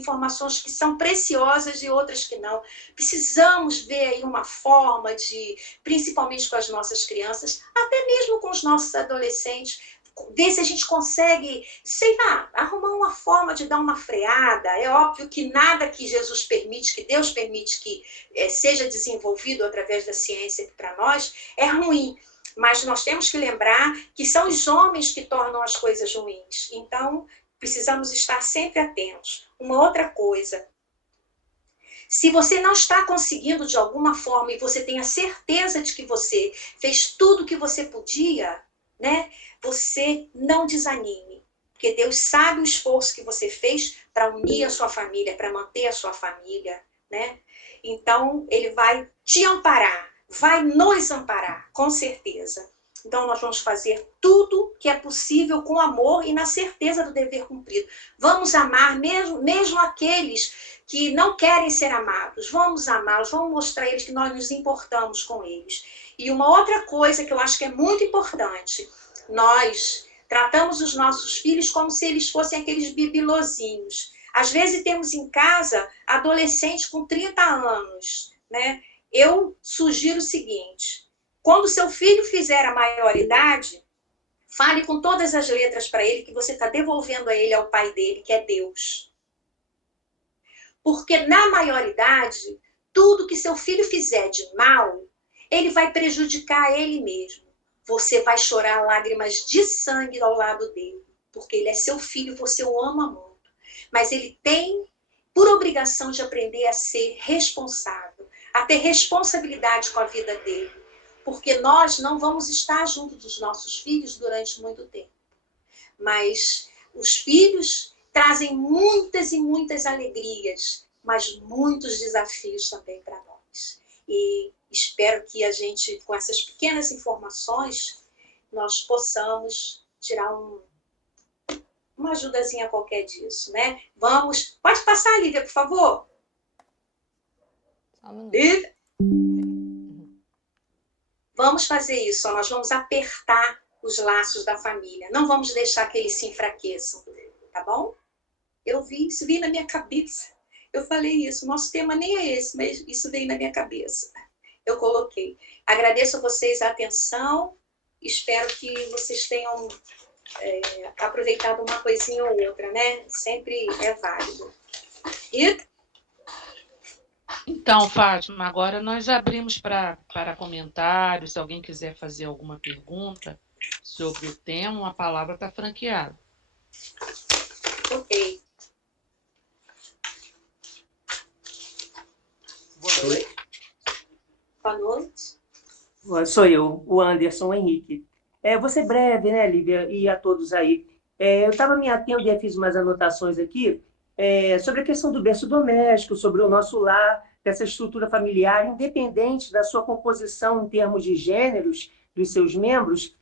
que são preciosas e outras que não. Precisamos ver aí uma forma de, principalmente com as nossas crianças, até mesmo com os nossos adolescentes, ver se a gente consegue, sei lá, arrumar uma forma de dar uma freada. É óbvio que nada que Jesus permite, que Deus permite que seja desenvolvido através da ciência para nós, é ruim. Mas nós temos que lembrar que são os homens que tornam as coisas ruins. Então, precisamos estar sempre atentos. Uma outra coisa, se você não está conseguindo de alguma forma e você tem a certeza de que você fez tudo o que você podia, né? Você não desanime, porque Deus sabe o esforço que você fez para unir a sua família, para manter a sua família, né? Então, Ele vai te amparar, vai nos amparar, com certeza. Então, nós vamos fazer tudo que é possível com amor e na certeza do dever cumprido. Vamos amar mesmo aqueles que não querem ser amados. Vamos amá-los, vamos mostrar a eles que nós nos importamos com eles. E uma outra coisa que eu acho que é muito importante, nós tratamos os nossos filhos como se eles fossem aqueles bibilozinhos. Às vezes temos em casa adolescentes com 30 anos, né? Eu sugiro o seguinte: quando seu filho fizer a maioridade, fale com todas as letras para ele que você está devolvendo a ele ao pai dele, que é Deus. Porque na maioridade, tudo que seu filho fizer de mal, ele vai prejudicar ele mesmo. Você vai chorar lágrimas de sangue ao lado dele, porque ele é seu filho, você o ama muito. Mas ele tem por obrigação de aprender a ser responsável, a ter responsabilidade com a vida dele. Porque nós não vamos estar junto dos nossos filhos durante muito tempo. Mas os filhos trazem muitas e muitas alegrias, mas muitos desafios também para nós. E espero que a gente, com essas pequenas informações, nós possamos tirar uma ajudazinha qualquer disso, né? Vamos... Pode passar, Lívia, por favor? Só um minuto. Lívia? Vamos fazer isso, ó, nós vamos apertar os laços da família. Não vamos deixar que eles se enfraqueçam, tá bom? Eu vi, isso veio na minha cabeça. Eu falei isso, nosso tema nem é esse, mas isso veio na minha cabeça. Eu coloquei. Agradeço a vocês a atenção, espero que vocês tenham aproveitado uma coisinha ou outra, né? Sempre é válido. Rita? Então, Fátima, agora nós abrimos para comentários. Se alguém quiser fazer alguma pergunta sobre o tema, a palavra está franqueada. Ok. Boa noite. Boa noite. Sou eu, o Anderson Henrique. Vou ser breve, né, Lívia, e a todos aí. Eu estava me atendo e fiz umas anotações aqui sobre a questão do berço doméstico, sobre o nosso lar, dessa estrutura familiar, independente da sua composição em termos de gêneros dos seus membros.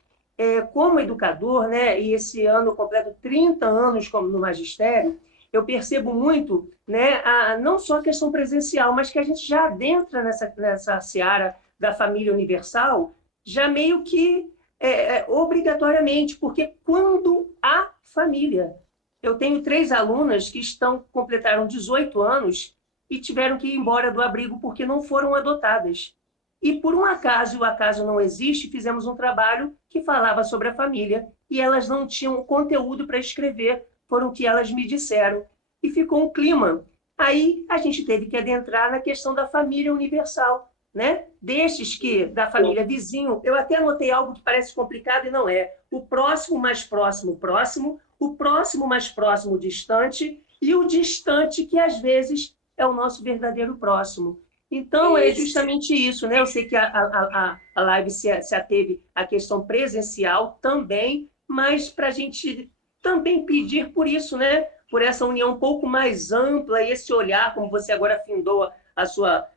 Como educador, né, e esse ano eu completo 30 anos como no magistério, eu percebo muito, né, não só a questão presencial, mas que a gente já adentra nessa seara da família universal, já meio que obrigatoriamente, porque quando há família. Eu tenho 3 alunas que completaram 18 anos e tiveram que ir embora do abrigo porque não foram adotadas. E por um acaso, e o acaso não existe, fizemos um trabalho que falava sobre a família e elas não tinham conteúdo para escrever, foram o que elas me disseram. E ficou um clima. Aí a gente teve que adentrar na questão da família universal, né? Destes que, da família vizinho, eu até anotei algo que parece complicado e não é. O próximo mais próximo, próximo, o próximo mais próximo, distante, e o distante que, às vezes, é o nosso verdadeiro próximo. Então, é justamente isso, né? Eu sei que a live se ateve à questão presencial também, mas para a gente também pedir por isso, né? Por essa união um pouco mais ampla e esse olhar, como você agora findou a sua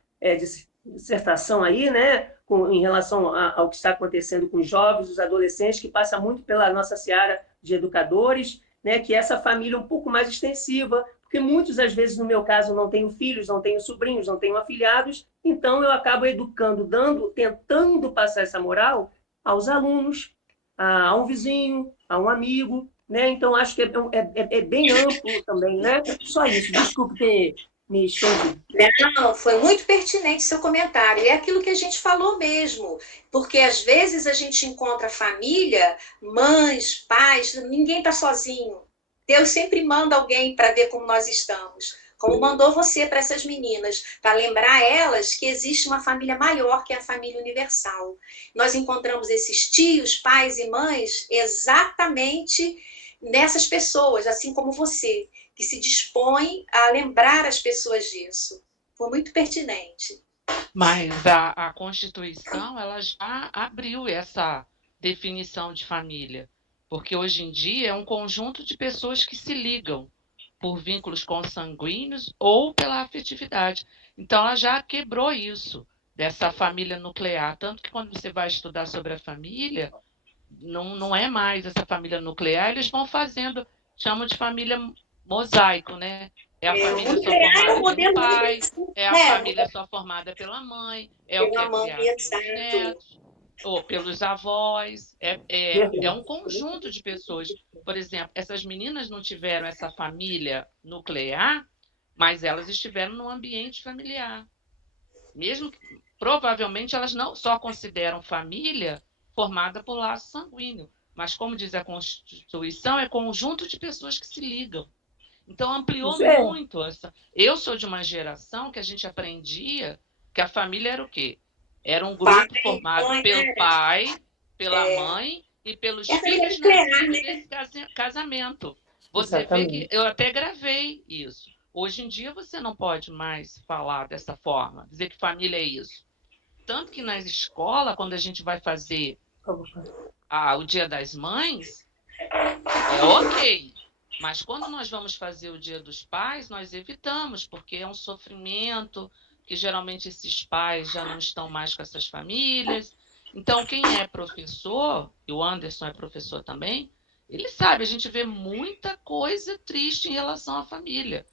dissertação aí, né, em relação ao que está acontecendo com os jovens, os adolescentes, que passa muito pela nossa seara de educadores, né, que é essa família um pouco mais extensiva, porque muitas das vezes, no meu caso, não tenho filhos, não tenho sobrinhos, não tenho afilhados, então eu acabo educando, tentando passar essa moral aos alunos, a um vizinho, a um amigo, né? Então, acho que é bem amplo também, né? Só isso, desculpe ter me estendido. Não, foi muito pertinente seu comentário. É aquilo que a gente falou mesmo. Porque às vezes a gente encontra família, mães, pais, ninguém está sozinho. Deus sempre manda alguém para ver como nós estamos. Como mandou você para essas meninas, para lembrar elas que existe uma família maior que a família universal. Nós encontramos esses tios, pais e mães exatamente nessas pessoas, assim como você, que se dispõe a lembrar as pessoas disso. Foi muito pertinente. Mas a Constituição, ela já abriu essa definição de família, porque hoje em dia é um conjunto de pessoas que se ligam por vínculos consanguíneos ou pela afetividade. Então, ela já quebrou isso, dessa família nuclear. Tanto que quando você vai estudar sobre a família, não é mais essa família nuclear, eles vão fazendo, chamam de família mosaico, né? É a família só formada pelo pai, é a família só formada pela mãe, é o que é criado pelos netos, ou pelos avós. É um conjunto de pessoas. Por exemplo, essas meninas não tiveram essa família nuclear, mas elas estiveram num ambiente familiar. Mesmo que, provavelmente, elas não só consideram família formada por laço sanguíneo, mas, como diz a Constituição, é conjunto de pessoas que se ligam. Então, ampliou muito essa. Eu sou de uma geração que a gente aprendia que a família era o quê? Era um grupo formado pelo pai, pela mãe e pelos filhos nascidos desse casamento. Você vê que eu até gravei isso. Hoje em dia você não pode mais falar dessa forma, dizer que família é isso. Tanto que nas escolas, quando a gente vai fazer o Dia das Mães, é ok. Mas quando nós vamos fazer o Dia dos Pais, nós evitamos, porque é um sofrimento, que geralmente esses pais já não estão mais com essas famílias. Então, quem é professor, e o Anderson é professor também, ele sabe, a gente vê muita coisa triste em relação à família.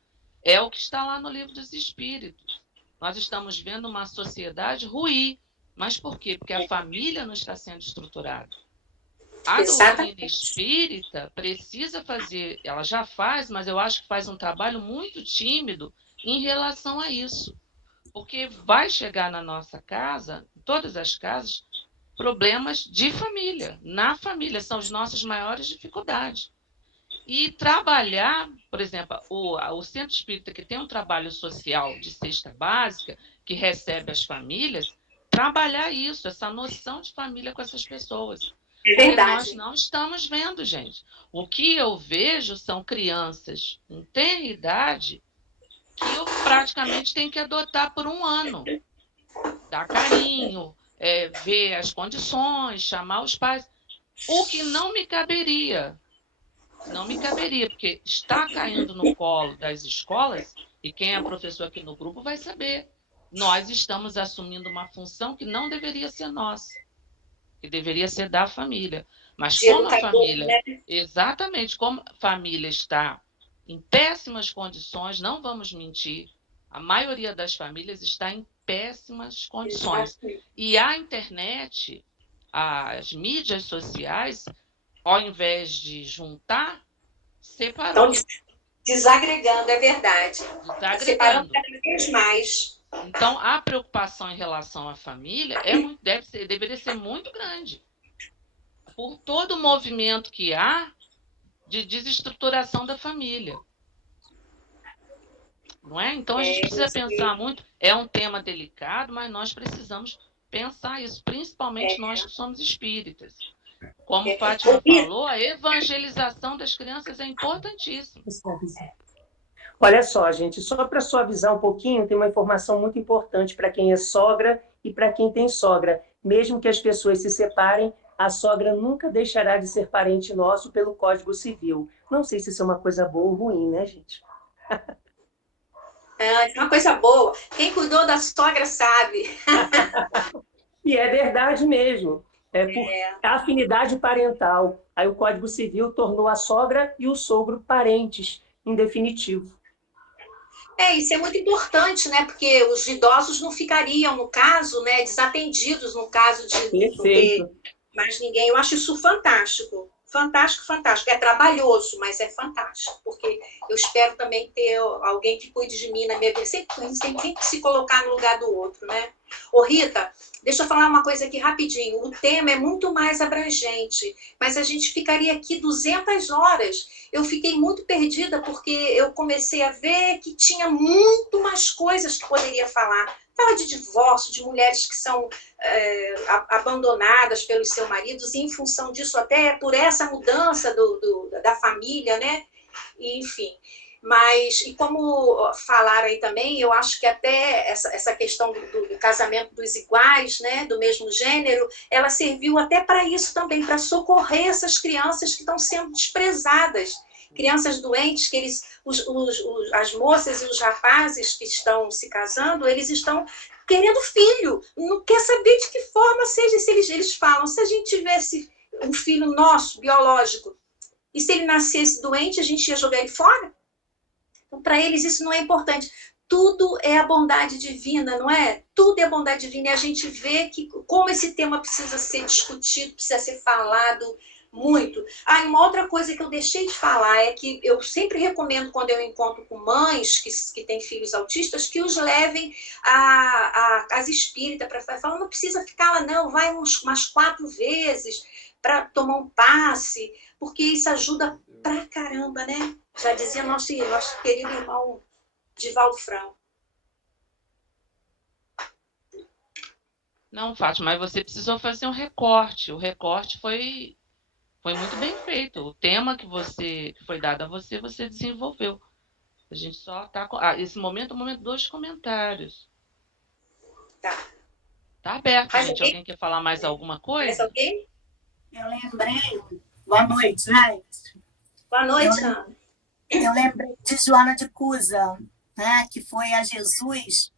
É o que está lá no Livro dos Espíritos. Nós estamos vendo uma sociedade ruim. Mas por quê? Porque a família não está sendo estruturada. A doutrina espírita precisa fazer, ela já faz, mas eu acho que faz um trabalho muito tímido em relação a isso. Porque vai chegar na nossa casa, em todas as casas, problemas de família. Na família são as nossas maiores dificuldades. E trabalhar, por exemplo, o Centro Espírita, que tem um trabalho social de cesta básica, que recebe as famílias, trabalhar isso, essa noção de família com essas pessoas. Porque nós não estamos vendo, gente. O que eu vejo são crianças em tenra idade que eu praticamente tenho que adotar por um ano. Dar carinho, ver as condições, chamar os pais. O que não me caberia. Não me caberia, porque está caindo no colo das escolas, e quem é professor aqui no grupo vai saber. Nós estamos assumindo uma função que não deveria ser nossa, que deveria ser da família. Mas como a família, exatamente, como a família está em péssimas condições, não vamos mentir, a maioria das famílias está em péssimas condições. E a internet, as mídias sociais, ao invés de juntar, separou. Estão desagregando, é verdade. Desagregando. Separando cada vez mais. Então, a preocupação em relação à família deveria ser muito grande. Por todo o movimento que há de desestruturação da família. Não é? Então, a gente precisa pensar muito. É um tema delicado, mas nós precisamos pensar isso, principalmente nós que somos espíritas. Como Fátima falou, a evangelização das crianças é importantíssima. Olha só, gente, só para suavizar um pouquinho, tem uma informação muito importante para quem é sogra e para quem tem sogra. Mesmo que as pessoas se separem, a sogra nunca deixará de ser parente nosso pelo Código Civil. Não sei se isso é uma coisa boa ou ruim, né, gente? É uma coisa boa. Quem cuidou da sogra sabe. E é verdade mesmo. É por É. afinidade parental. Aí o Código Civil tornou a sogra e o sogro parentes, em definitivo. Isso é muito importante, né? Porque os idosos não ficariam, no caso, né, desatendidos no caso de não ter Perfeito. mais ninguém. Eu acho isso fantástico. Fantástico, fantástico. É trabalhoso, mas é fantástico, porque eu espero também ter alguém que cuide de mim na minha vida. Sempre, a gente tem que se colocar no lugar do outro, né? Ô, Rita, deixa eu falar uma coisa aqui rapidinho. O tema é muito mais abrangente, mas a gente ficaria aqui 200 horas. Eu fiquei muito perdida porque eu comecei a ver que tinha muito mais coisas que poderia falar. Fala de divórcio, de mulheres que são abandonadas pelos seus maridos, e em função disso, até por essa mudança da família, né? E, enfim. Mas, e como falaram aí também, eu acho que até essa questão do casamento dos iguais, né, do mesmo gênero, ela serviu até para isso também, para socorrer essas crianças que estão sendo desprezadas. Crianças doentes, que as moças e os rapazes que estão se casando, eles estão querendo filho, não quer saber de que forma seja. Se eles falam, se a gente tivesse um filho nosso, biológico, e se ele nascesse doente, a gente ia jogar ele fora? Então, para eles, isso não é importante. Tudo é a bondade divina, não é? Tudo é a bondade divina. E a gente vê que como esse tema precisa ser discutido, precisa ser falado muito. Ah, e uma outra coisa que eu deixei de falar é que eu sempre recomendo, quando eu encontro com mães que têm filhos autistas, que os levem à casa espírita para falar, não precisa ficar lá não, vai umas 4 vezes para tomar um passe, porque isso ajuda pra caramba, né? Já dizia nosso querido irmão Divaldo Franco. Não, Fátima, mas você precisou fazer um recorte. O recorte foi muito bem feito. O tema que foi dado a você, você desenvolveu. A gente só está com. Esse momento é o momento dos comentários. Tá. Tá aberto, Mais gente. alguém? Alguém quer falar mais alguma Mais coisa? alguém? Eu lembrei. Boa noite, gente. Boa noite, Ana. Eu lembrei de Joana de Cusa, né, que foi a Jesus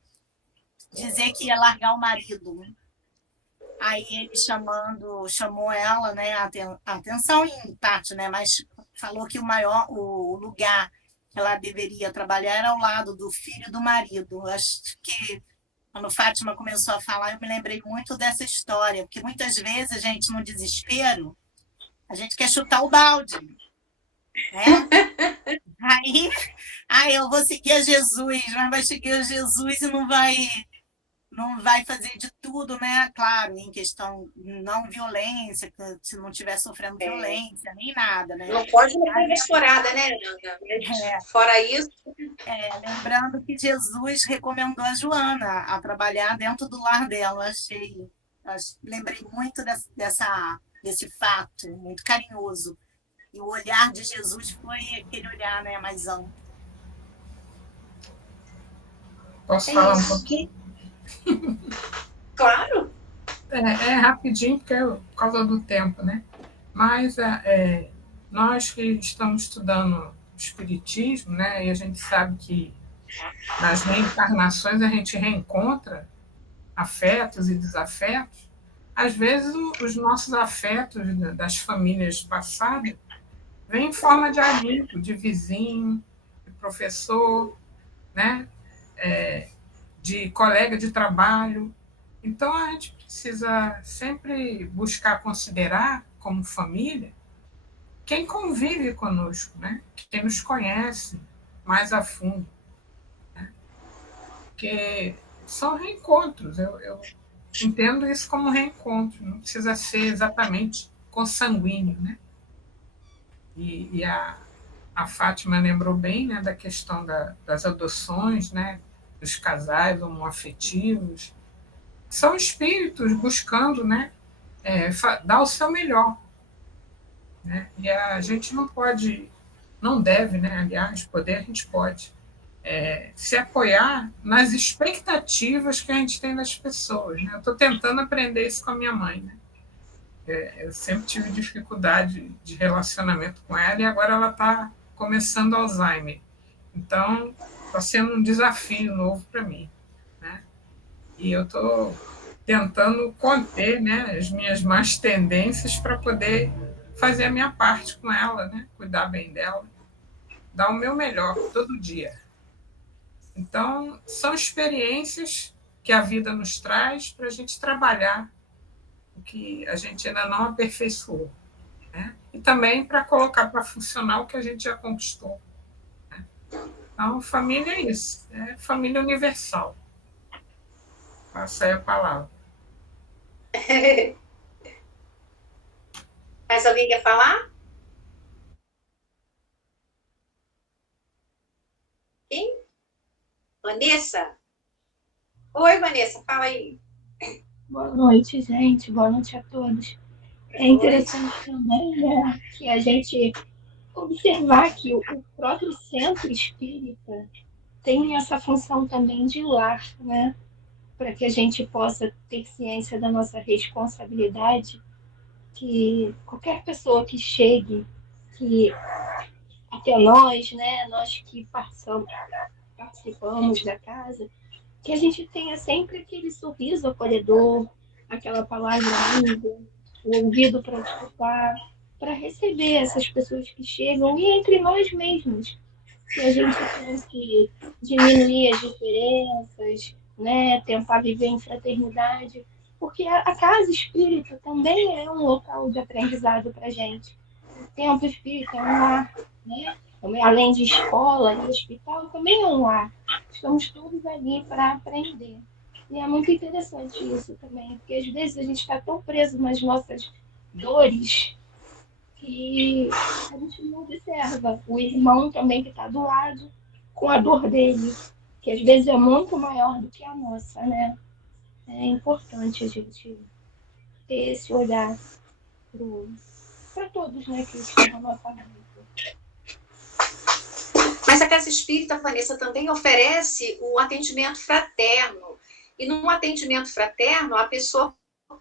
dizer que ia largar o marido. Aí ele chamou ela, né, a atenção em parte, né, mas falou que o lugar que ela deveria trabalhar era ao lado do filho do marido. Acho que quando Fátima começou a falar, eu me lembrei muito dessa história, porque muitas vezes a gente, no desespero, a gente quer chutar o balde, né? Aí eu vou seguir a Jesus, mas vai seguir a Jesus e não vai fazer de tudo, né? Claro, em questão não violência, se não estiver sofrendo violência, nem nada, né? Não pode meter estourada, né, Ana? Fora isso. Lembrando que Jesus recomendou a Joana a trabalhar dentro do lar dela. Lembrei muito desse fato, muito carinhoso. E o olhar de Jesus foi aquele olhar, né, mais amplo. Posso falar um pouquinho? Claro. É rapidinho, porque por causa do tempo, né? Mas nós que estamos estudando espiritismo, né, e a gente sabe que nas reencarnações a gente reencontra afetos e desafetos. Às vezes os nossos afetos das famílias passadas vêm em forma de amigo, de vizinho, de professor, né? De colega de trabalho. Então a gente precisa sempre buscar considerar como família quem convive conosco, né? Quem nos conhece mais a fundo, né? Porque são reencontros. Eu entendo isso como reencontro, não precisa ser exatamente consanguíneo, né? E a Fátima lembrou bem, né, da questão das adoções, né, dos casais homoafetivos. São espíritos buscando, né, dar o seu melhor. Né? E a gente não deve, né, aliás, poder a gente pode, se apoiar nas expectativas que a gente tem das pessoas. Né? Eu estou tentando aprender isso com a minha mãe. Né? Eu sempre tive dificuldade de relacionamento com ela e agora ela está começando Alzheimer. Então, está sendo um desafio novo para mim, né? E eu estou tentando conter, né, as minhas más tendências para poder fazer a minha parte com ela, né? Cuidar bem dela, dar o meu melhor todo dia. Então, são experiências que a vida nos traz para a gente trabalhar o que a gente ainda não aperfeiçoou, né? E também para colocar para funcionar o que a gente já conquistou, né? Então, família é isso, é família universal. Passa aí a palavra. Mais alguém quer falar? Quem? Vanessa? Oi, Vanessa, fala aí. Boa noite, gente. Boa noite a todos. É interessante também, né, que a gente observar que o próprio centro espírita tem essa função também de lar, né, para que a gente possa ter ciência da nossa responsabilidade, que qualquer pessoa que chegue que até nós, né, nós que participamos da casa, que a gente tenha sempre aquele sorriso acolhedor, aquela palavra amiga, o ouvido para escutar, para receber essas pessoas que chegam e entre nós mesmos, que a gente tem que diminuir as diferenças, né, tentar viver em fraternidade, porque a casa espírita também é um local de aprendizado para a gente. O templo espírita é um lar, né? Além de escola e hospital, também é um lar. Estamos todos ali para aprender. E é muito interessante isso também, porque às vezes a gente está tão preso nas nossas dores que a gente não observa o irmão também que está do lado com a dor dele, que às vezes é muito maior do que a nossa, né? É importante a gente ter esse olhar para todos, né, que estão na nossa vida. Mas a Casa Espírita, Vanessa, também oferece o atendimento fraterno. E no atendimento fraterno, a pessoa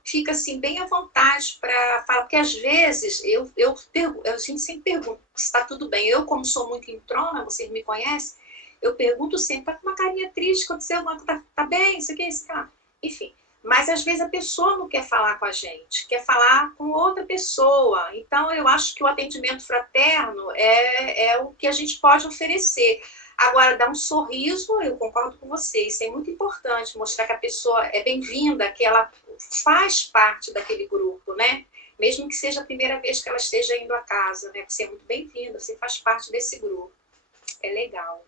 fica assim, bem à vontade para falar, porque às vezes a gente sempre pergunta se está tudo bem. Eu, como sou muito entrona, vocês me conhecem, eu pergunto sempre, tá com uma carinha triste, aconteceu alguma coisa, tá bem, isso aqui, isso aqui. Enfim. Mas às vezes a pessoa não quer falar com a gente, quer falar com outra pessoa. Então eu acho que o atendimento fraterno é o que a gente pode oferecer. Agora, dar um sorriso, eu concordo com você, isso é muito importante, mostrar que a pessoa é bem-vinda, que ela faz parte daquele grupo, né? Mesmo que seja a primeira vez que ela esteja indo à casa, né? Você é muito bem-vinda, você faz parte desse grupo. É legal.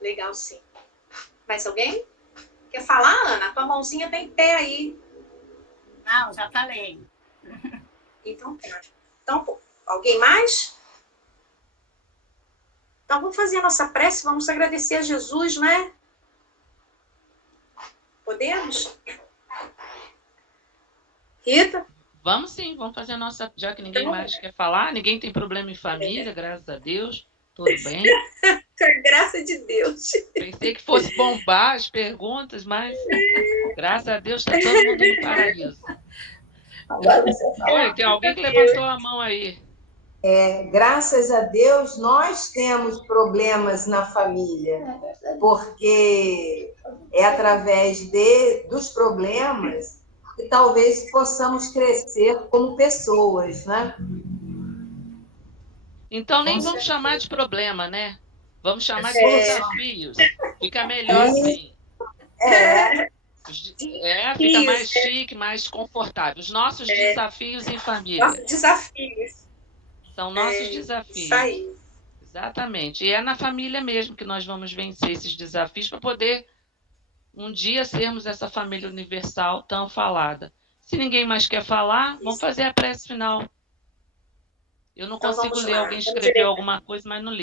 Legal, sim. Mais alguém? Quer falar, Ana? Tua mãozinha tá em pé aí. Não, já falei. Então, tá. Então, alguém mais? Então, vamos fazer a nossa prece, vamos agradecer a Jesus, né? Podemos? Rita? Vamos sim, vamos fazer a nossa... Já que ninguém mais quer falar, ninguém tem problema em família, graças a Deus, tudo bem. Com a graça de Deus. Pensei que fosse bombar as perguntas, mas graças a Deus está todo mundo no paraíso. Oi, tem alguém que levantou a mão aí. Graças a Deus, nós temos problemas na família, porque é através dos problemas que talvez possamos crescer como pessoas, né? Então nem vamos chamar de problema, né? Vamos chamar de desafios. Fica melhor assim. Fica mais chique, mais confortável. Os nossos desafios em família. Nossos desafios. São nossos desafios. Isso aí. Exatamente. E é na família mesmo que nós vamos vencer esses desafios para poder um dia sermos essa família universal tão falada. Se ninguém mais quer falar, vamos fazer a prece final. Eu não consigo ler, alguém escreveu alguma coisa, mas não li.